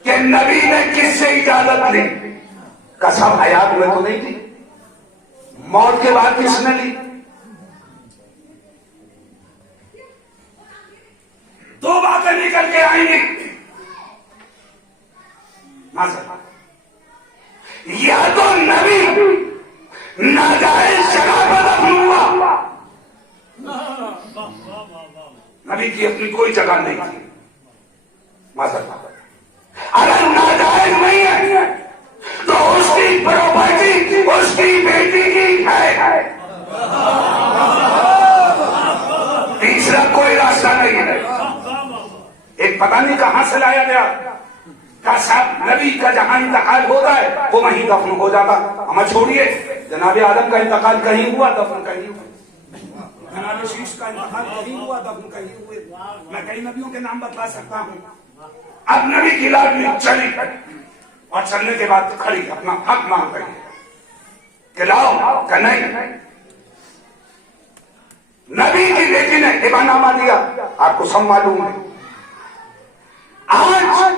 कि नबी ने किससे इजाजत ली? कसम हयात में तो नहीं दी, मौत के बाद किसने ली? दो बातें निकल के आएंगी। या तो नबी की अपनी कोई जगह नहीं थी। माज़अल्लाह, अगर नाजायज नहीं है तो उसकी प्रॉपर्टी उसकी बेटी की है। तीसरा कोई रास्ता नहीं है। एक पता नहीं कहां से लाया गया का साहब नबी का जहां इंतकाल होता है वो वहीं दफन हो जाता। हमें छोड़िए, जनाब आदम का इंतकाल कहीं हुआ, दफन कहीं हुआ। जनाब शीश का इंतकाल कहीं हुआ, दफन कहीं हुए। मैं कई नबियों के नाम बता सकता हूँ। अब नबी की लाडली चली और चलने के बाद खड़ी अपना हक मांग रही है कि लाओ कि नहीं। नबी की बेटी ने हिबानामा दिया, आपको सब मालूम है। आज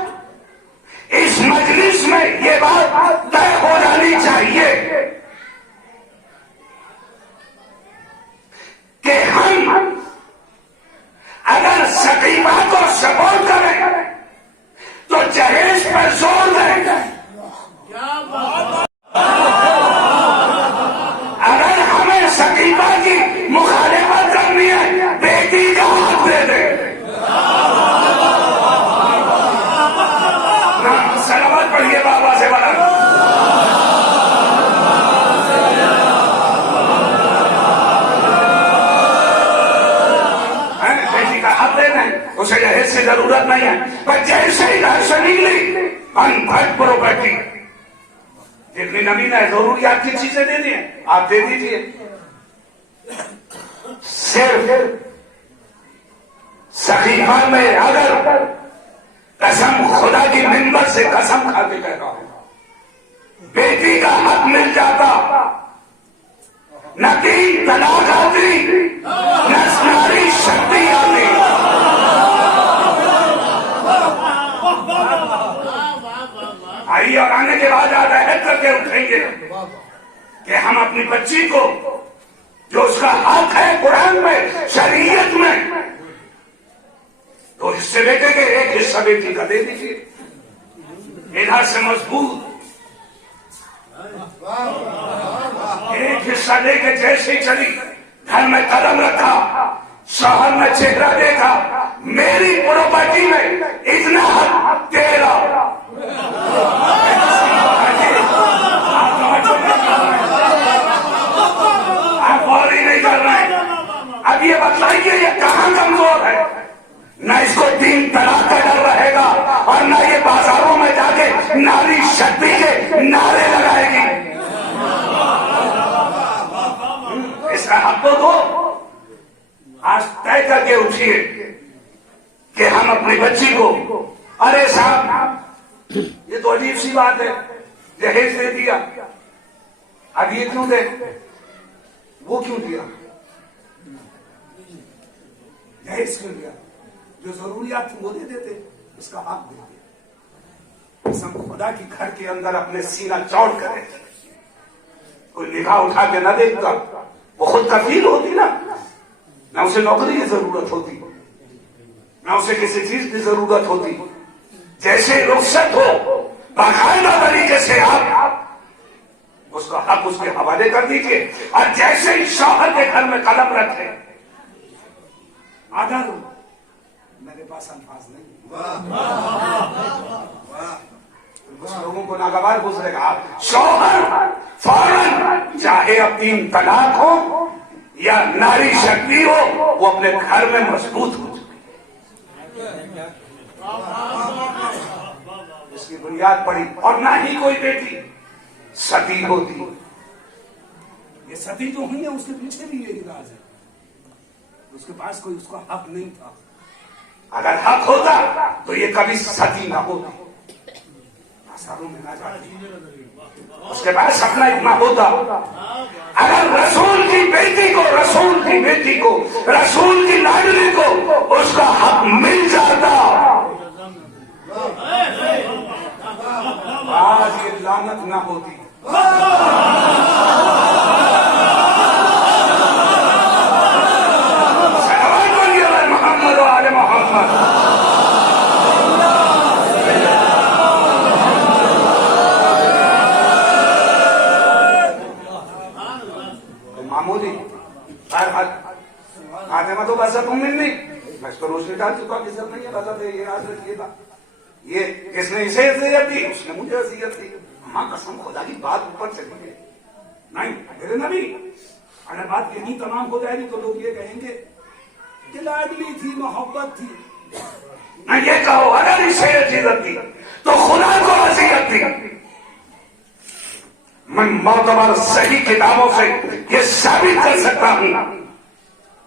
इस मजलिस में ये बात तय हो जानी चाहिए कि हम अगर सकीफा को सपोर्ट करें तो जहेज पर जोर दें। अगर हमें सकीफा की मुखालिफत करनी है, बेटी का हाथ दे दे। सलावत पढ़िए बाबा से बड़ा। बेटी का हाथ दे दें, उसे जहेज से जरूरत नहीं है। पर जैसे ही घर से निकली अनभट प्रॉपर्टी, जितनी नबी ने जरूरियात की चीजें दे दी हैं आप दे दीजिए। सिर्फ सकीफा में अगर कसम खुदा की मिंबर से कसम खा के कह रहा हूं, बेटी का हक मिल जाता, न 3 तलाक आती, न नारी शक्ति आती। आइए और आने के बाद आप अहद करके उठेंगे कि हम अपनी बच्ची को जो उसका हक है कुरान में, शरीयत में, 2 हिस्से बेटे के, 1 हिस्सा बेटी का दे दीजिए। इधर से मजबूत 1 हिस्सा लेके जैसे ही चली, घर में कदम रखा, शहर में चेहरा देखा, मेरी प्रॉपर्टी में इतना हक तेरा। आप और ही नहीं कर रहे। अब ये बताइए ये कहां कमजोर है? न इसको 3 तलाक का डर रहेगा और न ये बाजारों में जाके नारी शक्ति के नारे लगाएगी। इसका हक तो दो। आज तय करके उठिए कि हम अपनी बच्ची को, अरे साहब ये तो अजीब सी बात है, जहेज दे दिया, अब ये क्यों दे, वो क्यों दिया, जहेज क्यों दिया? जो जरूरियात थी वो दे देते, इसका हक दे दिया। कसम खुदा की घर के अंदर अपने सीना चौड़ करे, कोई निगाह उठा के न देखता, वो खुद कफील होती ना उसे नौकरी की जरूरत होती, ना उसे किसी चीज की जरूरत होती। जैसे रुखसत हो बाकायदा तरीके से आप उसका हक उसके हवाले कर दीजिए। और जैसे ही शौहर के घर में कलम रखे, अगर मेरे पास अल्फाज नहीं, कुछ लोगों को नागवार गुजरेगा, शौहर फौरन चाहे अब 3 तलाक हो या नारी शक्ति हो, वो अपने घर में मजबूत हो चुकी है, इसकी बुनियाद पड़ी। और ना ही कोई बेटी सती होती। ये सती जो हुई है उसके पीछे भी यही राज है, उसके पास कोई उसका हक नहीं था। अगर हक होता तो ये कभी सती ना होती, आसारों में ना जाती, उसके पास अपना इतना होता। अगर रसूल की बेटी को, रसूल की बेटी को, रसूल की लाडली को उसका हक मिल जाता, आज ये लानत ना होती। मोहम्मद आले मोहम्मद। मामूली आते में तो बस तुम नहीं, मैं तो रोज बेटा चुका की सब नहीं है, गलत है, ये याद रखिएगा। ये किसने इसे अजियत दी, उसने मुझे अजियत दी। मां कसम खुदा की बात ऊपर चली गई। नहीं मेरे नबी, अगर बात यही तमाम हो जाएगी तो लोग ये कहेंगे कि लाडली थी, मोहब्बत थी। मैं ये कहो अगर इसे अजियत दी तो खुदा को अजियत दी। मैं मोतबर सही किताबों से ये साबित कर सकता हूं,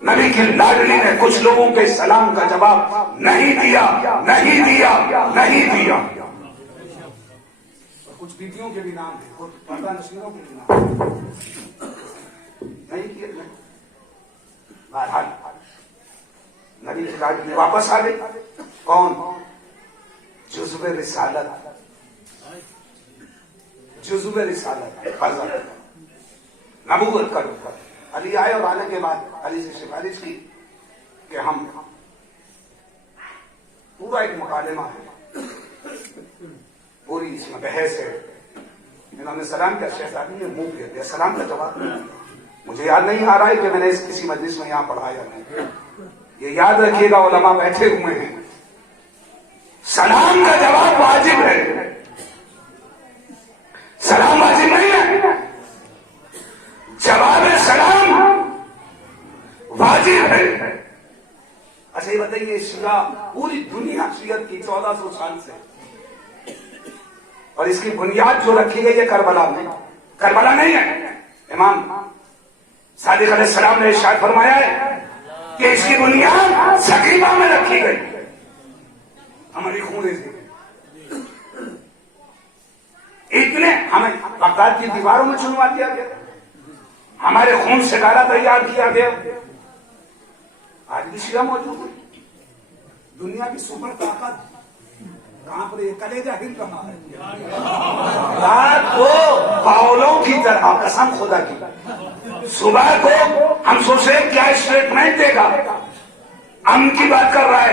नबी की लाडली ने कुछ लोगों के सलाम का जवाब नहीं दिया, नहीं दिया, नहीं दिया। और कुछ बीतियों के भी नाम है, कुछ पर्दा नशीनों के भी नाम नहीं किए। बहरहाल नबी की लाडली वापस आ गई। कौन? जुज़्वे रिसालत, जुज़्वे रिसालत, फजल नबूवत का रुतबा। अली आए और आने के बाद अली से सिफारिश की कि हम पूरा एक मुकालमा है, पूरी इसमें बहस है। इन्होंने सलाम किया, शहजादी ने मुंह फेर दिया, सलाम का जवाब नहीं। मुझे याद नहीं आ रहा है कि मैंने किसी मजलिस में यहां पढ़ा या नहीं। ये याद रखिएगा, उलमा बैठे हुए हैं, सलाम का जवाब वाजिब है, सलाम वाजिब नहीं है, जवाब सलाम वाजिब है। अच्छा ये बताइए, शिया पूरी दुनिया शियत की 1400 साल से, और इसकी बुनियाद जो रखी गई है करबला में, करबला नहीं है। इमाम सादिक अलैहिस्सलाम ने इरशाद फरमाया है कि इसकी बुनियाद सकीफा में रखी गई, हमारी खूने से। इतने हमें बगदाद की दीवारों में चुनवा दिया गया, हमारे खून से गाला तैयार किया गया। आज भी शिया मौजूद है। दुनिया की सुपर ताकत कहां पर? कलेजा हिल रहा है रात को बाउलों की तरह, कसम खुदा की। सुबह को हम सोचे क्या स्टेटमेंट देगा, अमन की बात कर रहा है,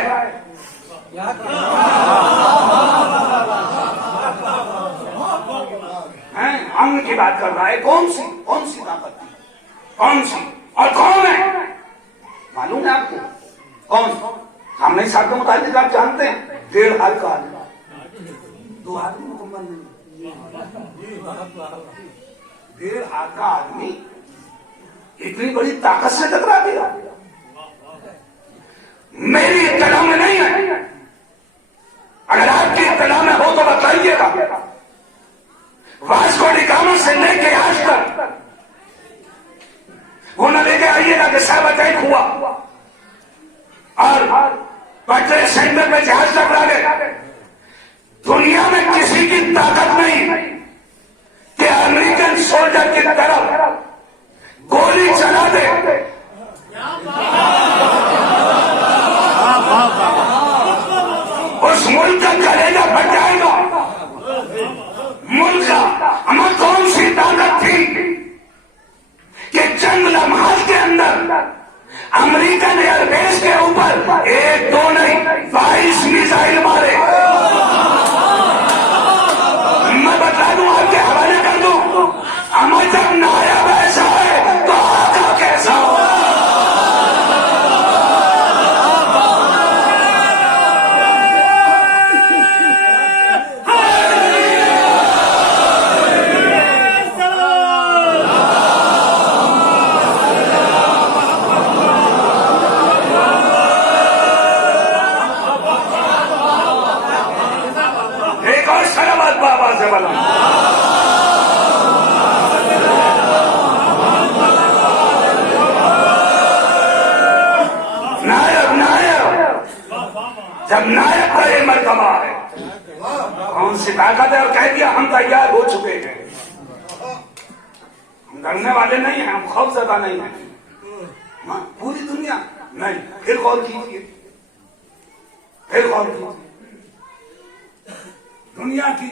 अमन की बात कर रहा है। कौन सी ताकत थी, कौन सी, और कौन है मालूम है आपको? कौन? हमने साथ के मुताबिक आप जानते हैं, 1.5 हाथ का आदमी, 2 हाथ मुकम्मल नहीं, 1.5 हाथ का आदमी इतनी बड़ी ताकत से टकरा दिया। मेरी इत्तला में नहीं है, अगर आपकी इत्तला में हो तो बताइएगा। वास्को डी गामा से लेके आज तक वो न लेके आइएगा कि साहब अटैक हुआ और पटरे सेंटर में जहाज टकरा गए। दुनिया में किसी की ताकत नहीं कि अमेरिकन सोल्जर की तरफ गोली चला दे। उस मुल्क का कलेजा फट जाएगा। मुल्क का हमें कौन सी ताकत थी कि चंद लम्हात के अंदर अमेरिकन एयरबेस के ऊपर 1 2 नहीं 22 मिसाइल मारे। मैं बता दूं, आपके हवाले कर दूं, हमें जब नायब ऐसा है तो आका कैसा हो। जब नायक का ये मर्तबा है, कौन सी ताकत है, और कह दिया हम तैयार हो चुके हैं। हम डरने वाले नहीं हैं, हम खौफजदा नहीं हैं। पूरी दुनिया नहीं। फिर गौर कीजिए, फिर गौर कीजिए, दुनिया की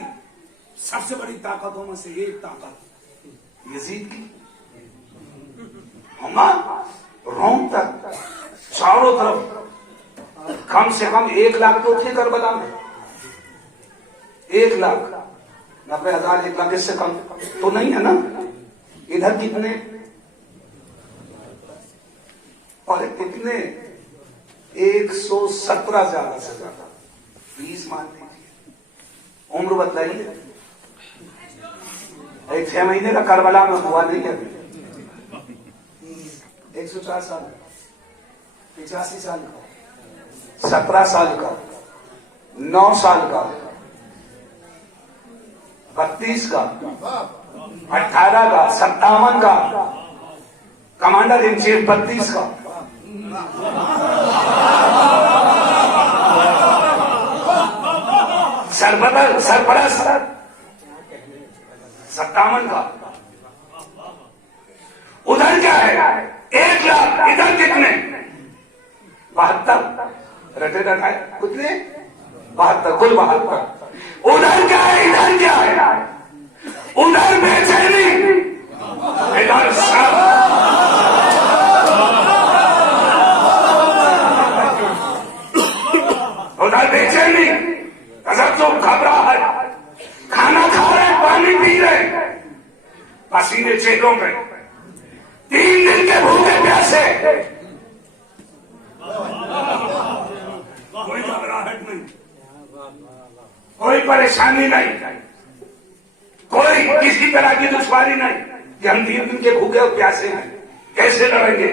सबसे बड़ी ताकतों में से एक ताकत यजीद की। रोम तक चारों तरफ कम से कम 1 लाख तो थे करबला में। 1 लाख 90,000, 1 लाख, इससे कम तो नहीं है ना। इधर कितने, और 117 ज्यादा से ज्यादा, 20 मान लीजिए। उम्र बताइए, 6 महीने का करबला में हुआ नहीं है, 104 साल, 85 साल का, 17 साल का, 9 साल का, 32 का, 18 का, 57 का, कमांडर इन चीफ 32 का, सरपरस्त 57 का। उधर क्या है? 1 लाख। इधर कितने? 72 रटे रटाए कितने? 72, कुल 72। उधर क्या है? इधर क्या है? उधर बेचैनी, इधर सब। उधर बेचैनी, तसब्जुब, घबराहट, खाना खा रहे, पानी पी रहे, पसीने चेहरों पे, 3 दिन के भूखे प्यासे, कोई घबराहट नहीं, कोई परेशानी नहीं, कोई किसी तरह की दुश्वारी नहीं कि हम 3 दिन के भूखे और प्यासे हैं, कैसे लड़ेंगे?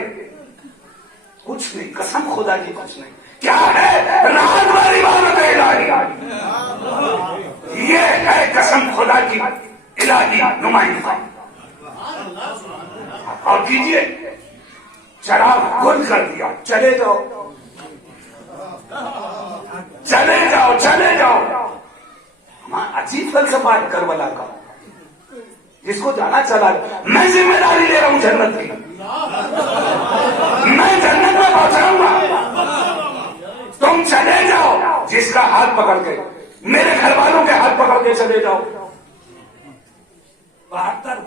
कुछ नहीं, कसम खुदा की कुछ नहीं। क्या है? राहत वाली इबादत इलाही। ये है कसम खुदा की इलाही नुमाइंदा। और कीजिए, चराग गुल कर दिया, चले जाओ, चले जाओ, चले जाओ। हमारा अजीब फलसफा है करबला का, जिसको जाना चला। मैं जिम्मेदारी ले रहा हूं जन्नत की, मैं जन्नत में पहुंचाऊंगा, तुम चले जाओ। जिसका हाथ पकड़ के, मेरे घर वालों के हाथ पकड़ के चले जाओ। 72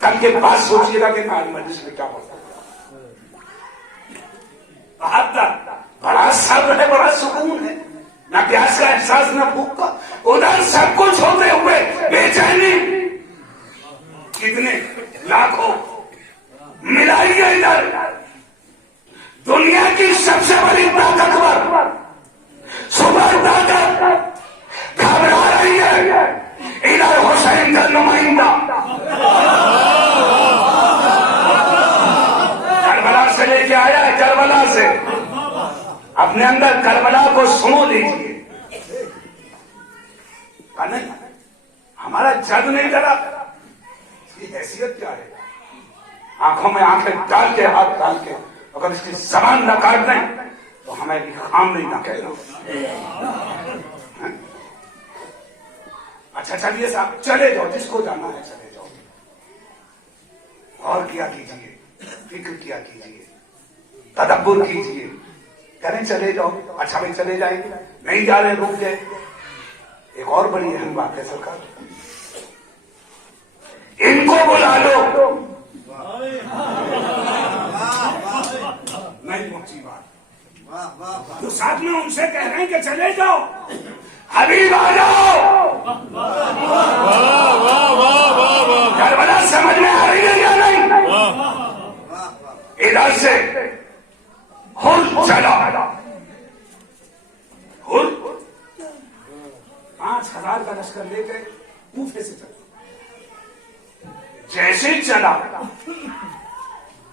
कल के बाद सोचिएगा कि आज मजलिस में क्या होता है। 72 बड़ा सब्र है, बड़ा सुकून है, ना प्यास का एहसास, ना भूख का। उधर सब कुछ होते हुए बेचैनी, कितने लाखों मिलाइए। इधर दुनिया की सबसे बड़ी ताकतवर सुपर ताकत घबरा रही है, इधर हुसैन का नुमाइंदा करबला से लेके आया है। करबला से अपने अंदर करबला को सुनो लीजिए। नहीं, हमारा जग नहीं डरा, इसकी हैसियत क्या है? आंखों में आंखें डाल के, हाथ डाल के, अगर इसकी जबान न काट दें तो हमें भी खाम नहीं ना कहना। अच्छा चलिए साहब, चले जाओ, जिसको जाना है चले जाओ। और क्या कीजिए, फिक्र क्या कीजिए, तदब्बुर कीजिए, करें चले जाओ। अच्छा भाई चले जाएंगे, नहीं जा रहे रुक गए। एक और बड़ी अहम बात है सरकार, इनको बुला लो। नहीं पहुंची बात, तो साथ में उनसे कह रहे हैं कि चले जाओ, हबीब आ जाओ। करबला समझ में आ रही है या नहीं? इधर से हुर चला, हुर 5000 का लश्कर लेकर कूफे से चला। जैसे चला,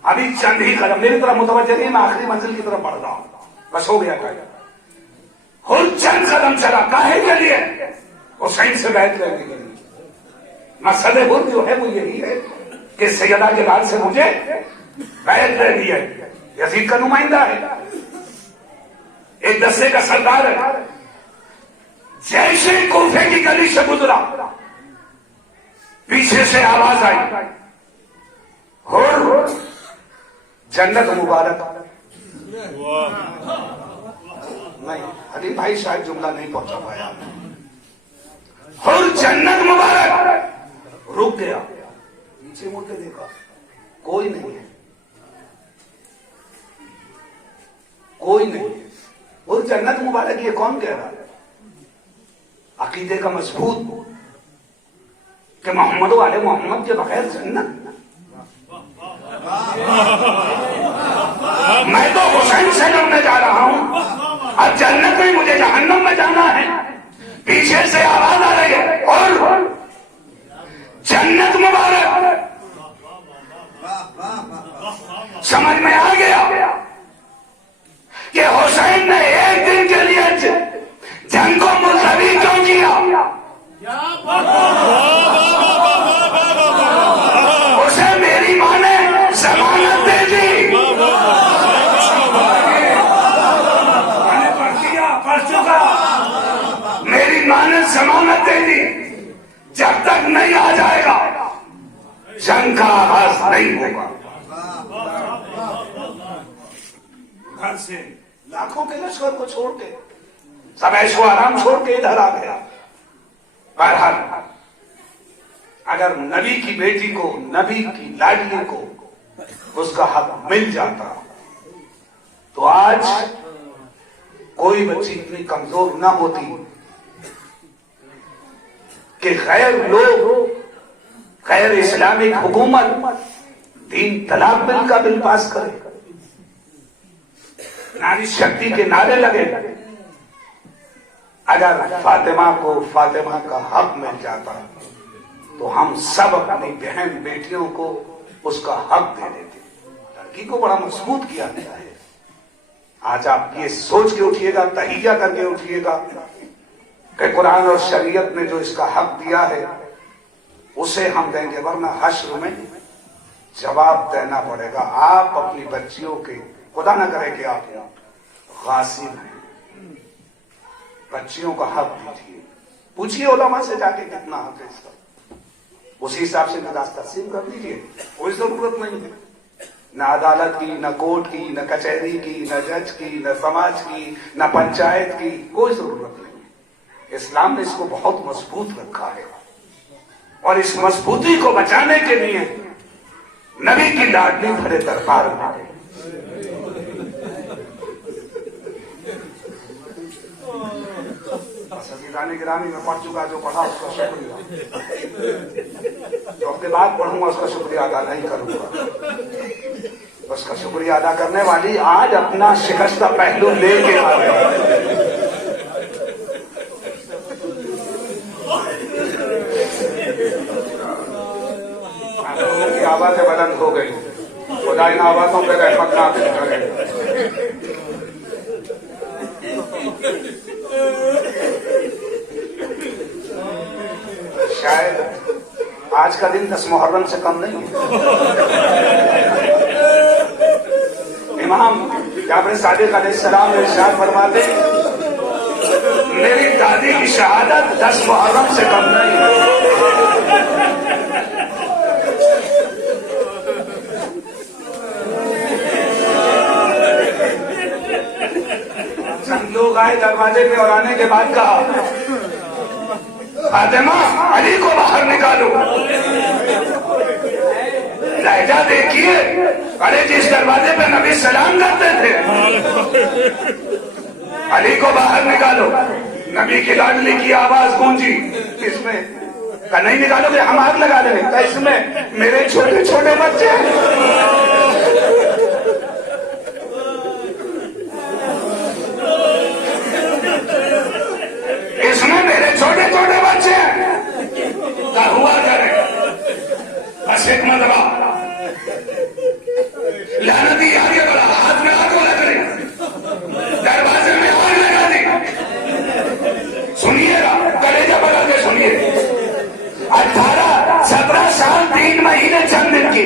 अभी चंद ही कदम, मेरी तरफ मुतवज्जह नहीं, मैं आखिरी मंजिल की तरफ बढ़ रहा हूं, बस हो गया काम। हुर चंद कदम चला, काहे के लिए? हुसैन से बैठ लेने के लिए। मसले हुर जो है वो यही है कि सैयदा के लाल से मुझे बैठ लेनी है। यजीद का नुमाइंदा है, एक दस्ते का सरदार है। जैसे कूफे की गली से गुजरा, पीछे से आवाज आई, हुर जन्नत मुबारक। नहीं, अली भाई शायद जुमला नहीं पहुंचा पाया। हुर जन्नत मुबारक। रुक गया, पीछे मुड़ के देखा, कोई नहीं है, कोई नहीं है। हुर जन्नत मुबारक ये कौन कह रहा है? अकीदे का मजबूत कि मोहम्मद वाले मोहम्मद के बगैर जन्नत। मैं तो हुसैन से लड़ने जा रहा हूं, अब जन्नत में मुझे जहन्नम में जाना है। पीछे से आवाज आ रही है और जन्नत मुबारक। समझ में आ गया कि हुसैन ने एक दिन के लिए जंग को मुलतवी क्यों किया। उसे मेरी मां ने जमानत दे दी। मैंने पढ़ चुका। मेरी मां ने जमानत दे दी, जब तक नहीं आ जाएगा जंग का आगाज नहीं होगा। घर से लाखों के लश्कर को छोड़ के, सब ऐशो आराम छोड़ के इधर आ गया। बहरहाल अगर नबी की बेटी को, नबी की लाडली को उसका हक मिल जाता तो आज कोई बच्ची इतनी कमजोर ना होती कि गैर लोग, गैर इस्लामिक हुकूमत 3 तलाक बिल का बिल पास करे, नारी शक्ति के नारे लगे। अगर फातिमा को फातिमा का हक मिल जाता तो हम सब अपनी बहन बेटियों को उसका हक दे देते। लड़की को बड़ा मजबूत किया गया है। आज आप ये सोच के उठिएगा, तहिया करके उठिएगा कि कुरान और शरीयत ने जो इसका हक दिया है उसे हम देंगे, वरना हश्र में जवाब देना पड़ेगा। आप अपनी बच्चियों के, खुदा न करे कि आप गासिब हैं, बच्चियों का हक दीजिए। पूछिए उलमा से जाके कितना हक है इसका, उसी हिसाब से निकाह तकसीम कर दीजिए। कोई जरूरत नहीं है न अदालत की, न कोर्ट की, न कचहरी की, न जज की, न समाज की, न पंचायत की, कोई जरूरत नहीं है। इस्लाम ने इसको बहुत मजबूत रखा है और इस मजबूती को बचाने के लिए नबी की लाडली भरे दरबार में सजीदाने गिरामी में पढ़ चुका, जो पढ़ा उसका शुक्रिया, जो अपने बाद पढ़ूंगा उसका शुक्रिया अदा नहीं करूंगा। उसका शुक्रिया अदा करने वाली आज अपना शिकस्ता पहलू लेके आ गया। की आवाजें बुलंद हो गई, खुदा इन आवाजों पे रहमत नाज़िल करे। शायद आज का दिन 10 मुहर्रम से कम नहीं है। इमाम जाफर सादिक अलैहिस्सलाम ने इरशाद फरमाते, मेरी दादी की शहादत 10 मुहर्रम से कम नहीं है। लोग आए दरवाजे पे और आने के बाद कहा, फातिमा अली को बाहर निकालो। लहजा देखिए, अरे जिस दरवाजे पे नबी सलाम करते थे, अली को बाहर निकालो। नबी की लाडली की आवाज गूंजी, इसमें का नहीं निकालोगे हम आग लगा देंगे। का इसमें मेरे छोटे छोटे बच्चे, इसमें मेरे छोटे छोटे बच्चे का हुआ करे। बस एक मतबा लानती आगे बढ़ा, हाथ में आग लगा करे, दरवाजे में आग लगा दी। सुनिएगा, कलेजा बना के सुनिए। 18, 17 साल 3 महीने चंद दिन की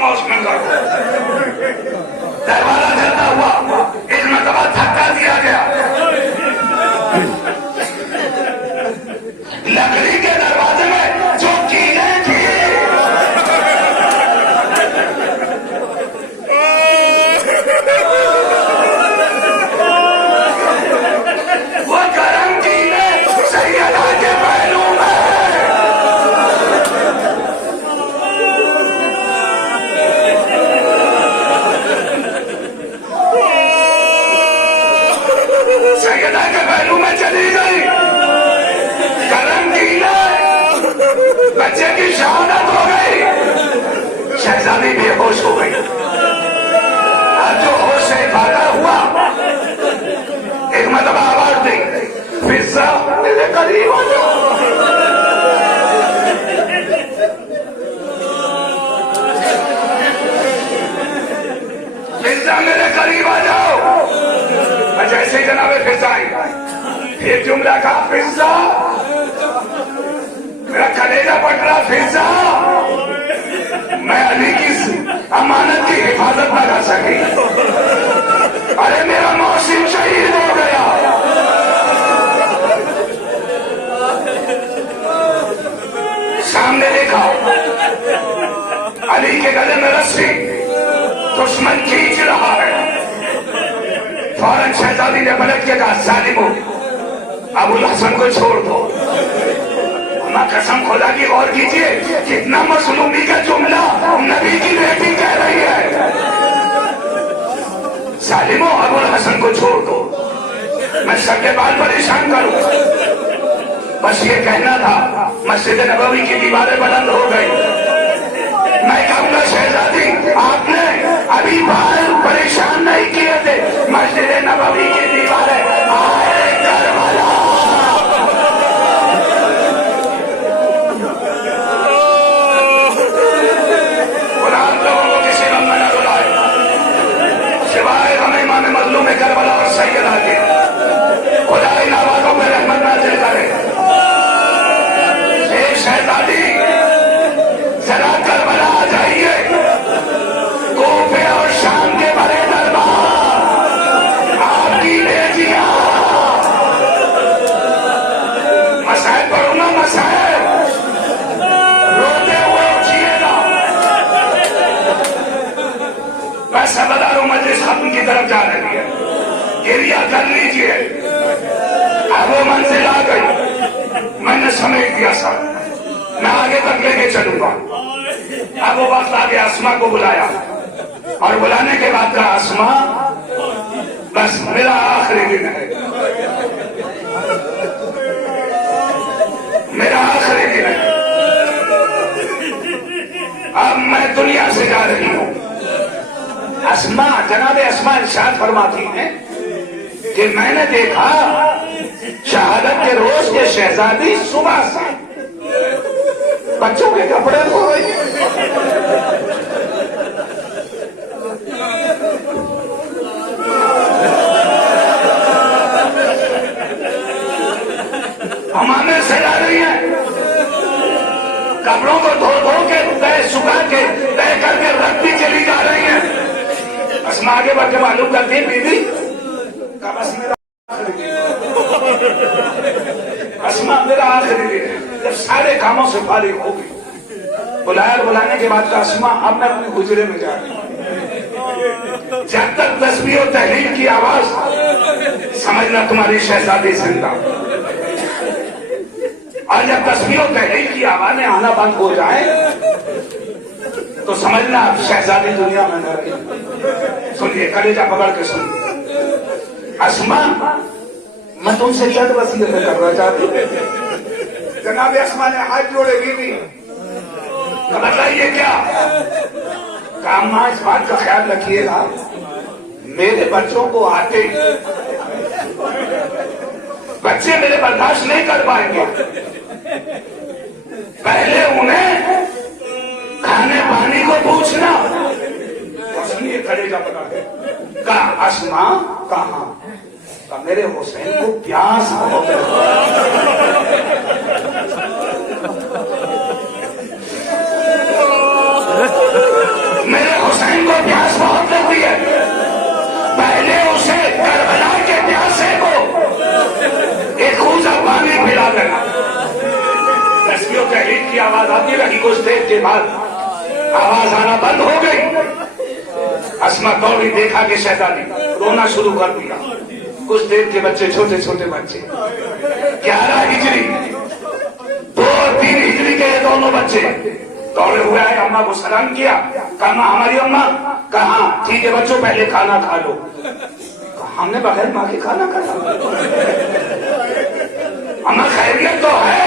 जाऊंगा उस मंजर को। दरवाजा चलता हुआ एक मरतबा धक्का दिया गया, लकड़ी के दरवाजे में जो कीलें थी वो गरम कीलें सैयदा के पहलू में। सैयदा के पहलू में चली गई गरम कीलें, बच्चे की शहादत हो गई, शहजादी बेहोश हो गई। अब जो होश से भागा हुआ एक मतलब आवाज दी, फिजा मेरे करीब आ जाओ। फिजा मेरे करीब आ जाओ। जैसे ही जनाबे फिजा आई, एक जुमला कहा, फिजा मेरा कलेजा पट रहा, फिजा मैं अली की अमानत की हिफाजत न कर सकी। अरे मेरा मौसिम शहीद हो गया। सामने देखा अली के गले में रस्सी, दुश्मन खींच रहा है। फौरन शहजादी ने पलट के कहा, सालिमो अबुल हसन को छोड़ दो। अम्मा कसम खुदा की गौर कीजिए, कितना मसलूमी का जुमला नबी की बेटी कह रही है। सालिमो अबुल हसन को छोड़ दो, मैं सबके बाल परेशान करूं। बस ये कहना था, मस्जिद नबवी की दीवारें बुलंद हो गई। मैं कहूंगा शहजादी, आपने अभी बाल परेशान नहीं किए थे, मस्जिद नबवी की दीवारें आए करबला। कुरान लोगों को किसी गम में न रुलाए, सिवाय हमें इमाम मजलूम में करबला और सैयदा के। खुदा इन आवाजों में रहमत नाज़िल करे। एक शहजादी जरा करबला आ जाइए, कोफे और शाम के बड़े दरबार आपकी बेटियां। मसाइल पढ़ूंगा, मसाइल रोते हुए उठिएगा। मैं सबदार हूं, मजलिस खत्म की तरफ जा रही है, गिरिया कर लीजिए। अब वो मंजिल आ गई, मैंने समेट दिया सब, मैं आगे तक लेके चलूंगा। अब वो वक्त आ गया, अस्मा को बुलाया और बुलाने के बाद कहा, अस्मा बस मेरा आखिरी दिन है, मेरा आखिरी दिन है, अब मैं दुनिया से जा रही हूं। अस्मा, जनाबे अस्मा इरशाद फरमाती हैं कि मैंने देखा शहादत के रोज के शहजादी सुबह से बच्चों के कपड़े धो रही है। हमारे से ला रही है, कपड़ों को धो धो के तय सुखा के तय करके रखती चली जा रही है। अस्मा आगे बढ़ के मालूम करती है, बीबी का बस मेरा अस्मा मेरा आखिरी दिन है। जब सारे कामों से फारिग होगी, बुलाने के बाद का अस्मा अब मैं अपने गुजरे में जा रही हूं। जब तक तस्बीह और तहलील की आवाज, समझना तुम्हारी शहजादी जिंदा। और जब तस्बीह और तहलील की आवाजें आना बंद हो जाए तो समझना अब शहजादी दुनिया में न रही। सुनिए, कलेजा पकड़ के सुनिए। अस्मा, मैं तुमसे चंद वसीयतें करना चाहती हूँ। जनाब अस्मा ने हाथ जोड़े, बीबी बताइए क्या काम। इस बात का ख्याल रखिएगा, मेरे बच्चों को आते बच्चे मेरे बर्दाश्त नहीं कर पाएंगे। पहले उन्हें खाने पानी को पूछना। सुनिए, कलेजा पकड़ के कहा, अस्मा कहाँ? मेरे हुसैन को प्यास बहुत है। कुछ देर के बाद आवाज आना बंद हो गई। अस्मा दौड़ी, देखा कि शैतानी रोना शुरू कर दिया। कुछ देर के बच्चे, छोटे छोटे बच्चे, 11 हिजरी 2 और 3 हिजरी के ये दोनों बच्चे दौड़े हुए आए, अम्मा को सलाम किया। कहा हमारी अम्मा, कहा ठीक है बच्चों पहले खाना खा लो। हमने बगैर माँ के खाना खाया? अम्मा खैरियत तो है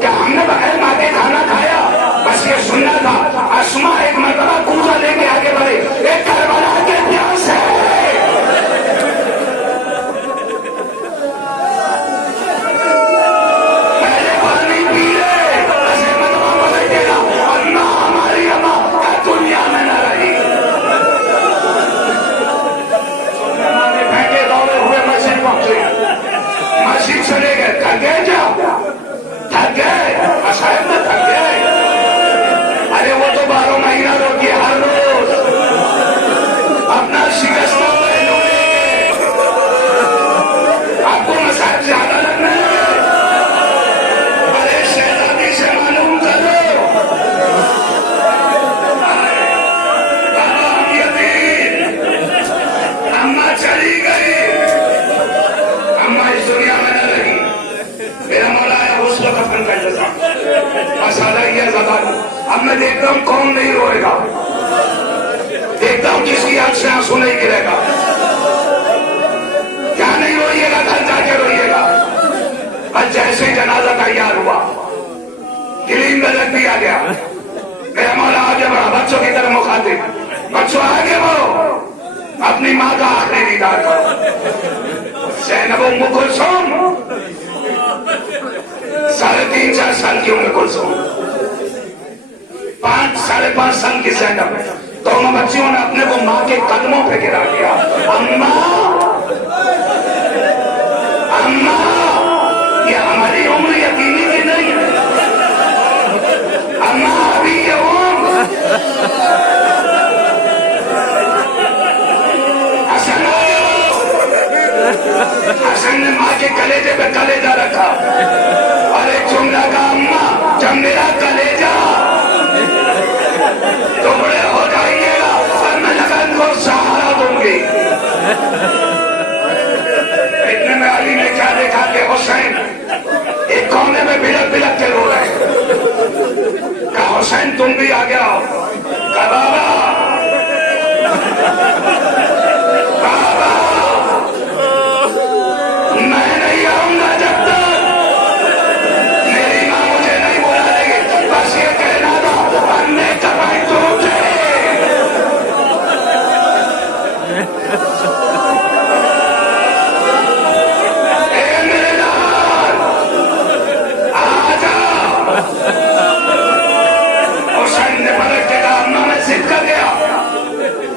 क्या? हमने बगैर माँ के खाना खाया? बस ये सुनना था। अस्मा एक मरतबा कूजा लेके आगे बढ़े, एक करबला के प्यास है। पहले पानी पी ले, ऐसे मतवा बदलेगा। अम्मा, हमारी अम्मा दुनिया में न रही। फेंके दौड़े हुए मस्जिद पहुंचे, मस्जिद चले गए। थक गए क्या? थक गए? अशायद में थक गए। अरे वो तो 12 महीना रोटी हर रोज अपना शिकस्त पहलू लेके, आपको मसाइल ज्यादा लग रहे हैं? अरे शहजादी से मालूम करो। अम्मा चली गई, अम्मा इस दुनिया में न रही। मेरा मौला है उसको कफन कर देता। मसाला यह बता दो, अब मैं देखता हूं कौन नहीं रोएगा, देखता हूं किसकी आंख से आंसू नहीं गिरेगा। क्या नहीं रोइएगा? घर जाके रोइएगा। बस जैसे ही जनाजा तैयार हुआ, गिलीम में रख दिया गया। मेरा मौला आगे बढ़ा, बच्चों की तरफ मुखातिब, बच्चों आगे बढ़ो, अपनी माँ का आखिरी दीदार करो। ज़ैनब उम्म कुलसूम 3.5-4 साल की उम्र कुलसूम, 5-5.5 साल की ज़ैनब, दोनों बच्चियों ने अपने को माँ के कदमों पे गिरा दिया। अम्मा, अम्मा, ये हमारी उम्र यकीनी की नहीं है। अम्मा, अभी ये उम्र। हसन ने माँ के कलेजे पे कलेजा रखा और एक जुमला का, अम्मा जब मेरा कलेजा टुकड़े हो जाइएगा और मैं लगन को सहारा दूंगी। इतने में अली ने क्या देखा कि हुसैन एक कोने में बिलक बिलक के रो रहे। कहा हुसैन तुम भी आ गया हो? कहा बाबा, बाबा मैं नहीं आऊंगा जब तक मेरी माँ मुझे नहीं बुला लेगी। बस ये कहना था, अन्य कमाई टूटे। मेरे लाल आ जाओ। हुसैन ने पलट के कहा, अम्मा मैं जिद कर गया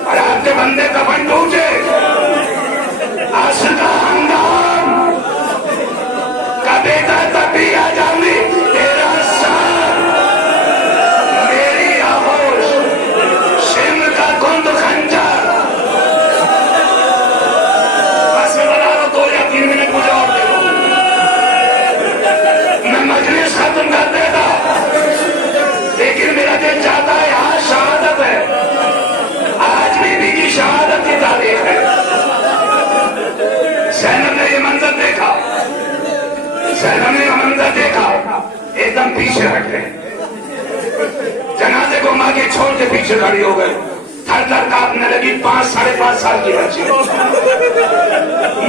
और आपके बंदे कफन टूटे। आशिक खानदान का बेटा तब भी आ जाऊंगी। तेरा सर, मेरी आगोश, सिंह का कुंद खंजर। बस मैं बता रहा हूं, 2 या 3 मिनट मुझे और दे दो, मैं मजलिस खत्म कर देता। लेकिन मेरा दिल चाहता है, यहाँ शहादत है, आज बीबी की शहादत की तारीख है। ज़ैनब ने ये मंजर देखा, ज़ैनब ने ये मंजर देखा, एकदम पीछे हट गए। जनाजे को माँ के छोड़ के पीछे खड़ी हो गई, थर थर कांपने लगी। 5-5.5 साल की बच्ची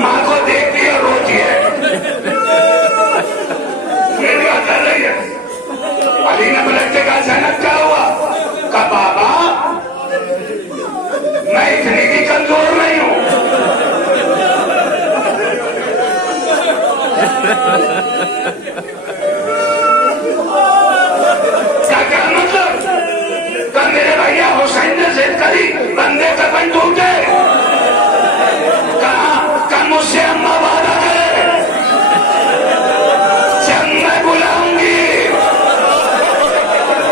माँ को देखती है, रोती है, बेटियां कर रही है। अली ने पलट के कहा, ज़ैनब क्या हुआ? कहा बाबा मैं इतनी भी कमजोर नहीं हूं। क्या मतलब? कल मेरे भैया हुसैन ने जिद करी, बंदे कफन टूटे। कहा मुझसे अम्मा वादा करे, जब मैं बुलाऊंगी,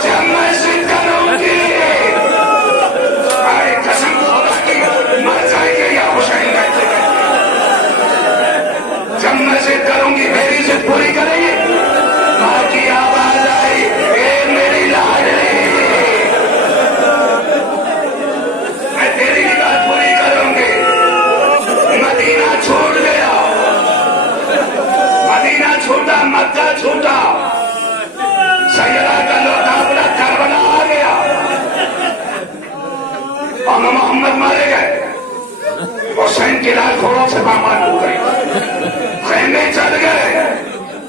जब मैं जिद करूंगी, अरे कसम खुदा की मर जाएगी या हुसैन कहते, जब मैं जिद करूंगी मेरी जिद पूरी करेंगे। मक्का छूटा, सैयदा का लौटा अपना करबला आ गया और मोहम्मद मारे गए। हुसैन की लाल घोड़ों से पामाल हो गई, खेमे चढ़ गए,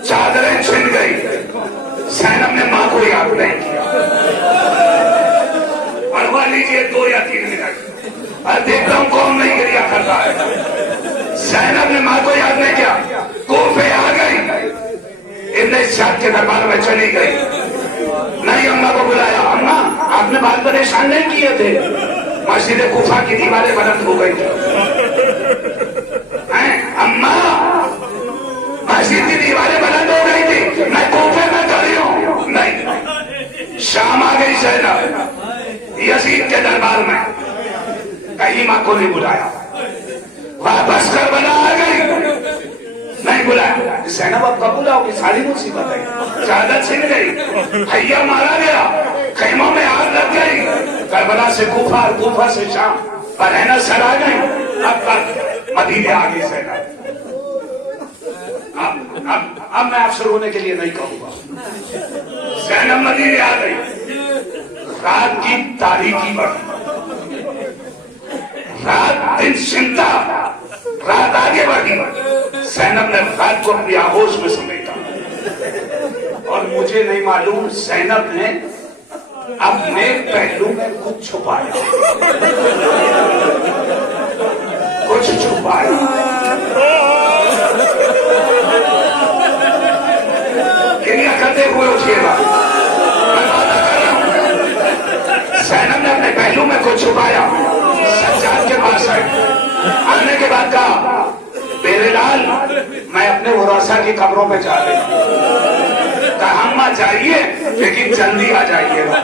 चादरें छिन गई। सैनब ने मां को याद नहीं किया। पढ़वा लीजिए 2 या 3 मिनट, और देखता हूं कौन नहीं गिरिया करता है। सैनब ने मां को याद नहीं किया, कोफे आ गई, इतने शाद के दरबार में चली गई। नहीं अम्मा को बुलाया, अम्मा आपने बात परेशान नहीं किए थे। मस्जिद कुफा की दीवारें बुलंद हो गई थी। अम्मा मस्जिद की दीवारें बुलंद हो गई थी, मैं कोफे में खड़ी हूं। नहीं, शाम आ गई सैनब यजीद के दरबार में, कहीं मां को नहीं बुलाया। वापस करबला आ गई, नहीं बुलाया। सैनब अब कब बुलाओगी, सारी मुसीबत है, चादर छिन गई, हैया मारा गया, खेमों में आग लग गई। करबला से कूफा, कूफा से शाम, पलहना सर आ गई। अब मदीने आ गई सैनब। अब मैं आपसे रोने के लिए नहीं कहूंगा। सैनब मदीने आ गई, रात की तारीकी बढ़ी, रात दिन चिंता, रात आगे बढ़ी। सैनब ने रात को अपनी आगोश में समेटा और मुझे नहीं मालूम सैनब ने अपने पहलू में कुछ छुपाया, कुछ छुपाया। क्रिया करते हुए उठिएगा, मैं वादा कर रहा हूं। सैनब ने अपने पहलू में कुछ छुपाया, सज्जाद के पास है। आने के बाद कहा, मेरे लाल मैं अपने उरासा की कब्रों पे जा रही हूं। कहा अम्मा जाइए लेकिन जल्दी आ जाइएगा।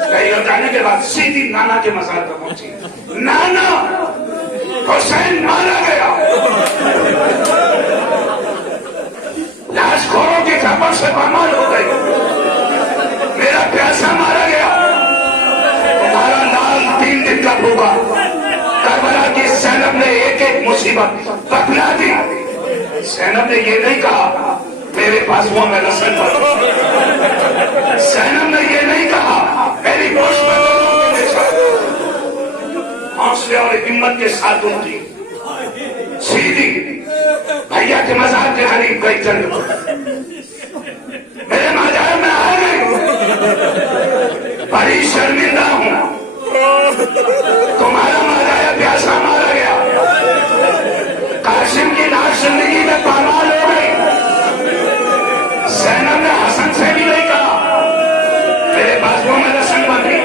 कहीं जाने के बाद सीधी नाना के मज़ार पर पहुंची। नाना हुसैन मारा गया, लाशखोरों की खबर से पामाल हो गई, मेरा प्यासा मारा गया, तुम्हारा लाल 3 दिन का भूखा। करबला की सैनब ने एक एक मुसीबत बतला दी। सैनब ने ये नहीं कहा मेरे पास वो मैं रसल पर, सैनब ने ये नहीं कहा मेरी गोश्त हौसले और हिम्मत के साथ उठी, सीधी भैया के मज़ार के करीब गई, चल मेरे मज़ार में आ गई। बड़ी शर्मिंदा हूं, तुम्हारा मज़ार प्यासा मारा गया, कासिम की लाश जिंदगी में पामाल हो गई। सैनब ने हसन से भी नहीं कहा मेरे बाजुओं में रस्म बंधी,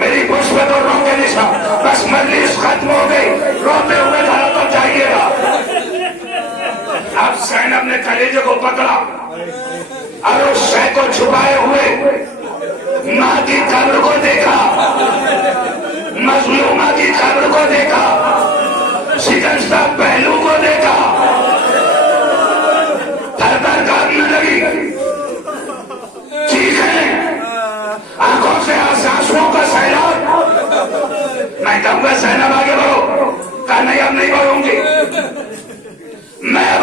मेरी पुष्प और रो के निशान, बस मजलिस खत्म हो गई, रोते हुए घरों पर जाइएगा। अब सैनब ने कलेजे को पकड़ा और उस शय को छुपाए हुए मां की कब्र को देखा, मजलूमा की कब्र को देखा, शिकस्ता पहलू को देखा, थर-थर कांपने लगी, चीखें, आंखों से आंसुओं का सैलाब। मैं कहूंगा सैनब आगे बढ़ो, कहा नहीं अब नहीं बढ़ूंगी, मैं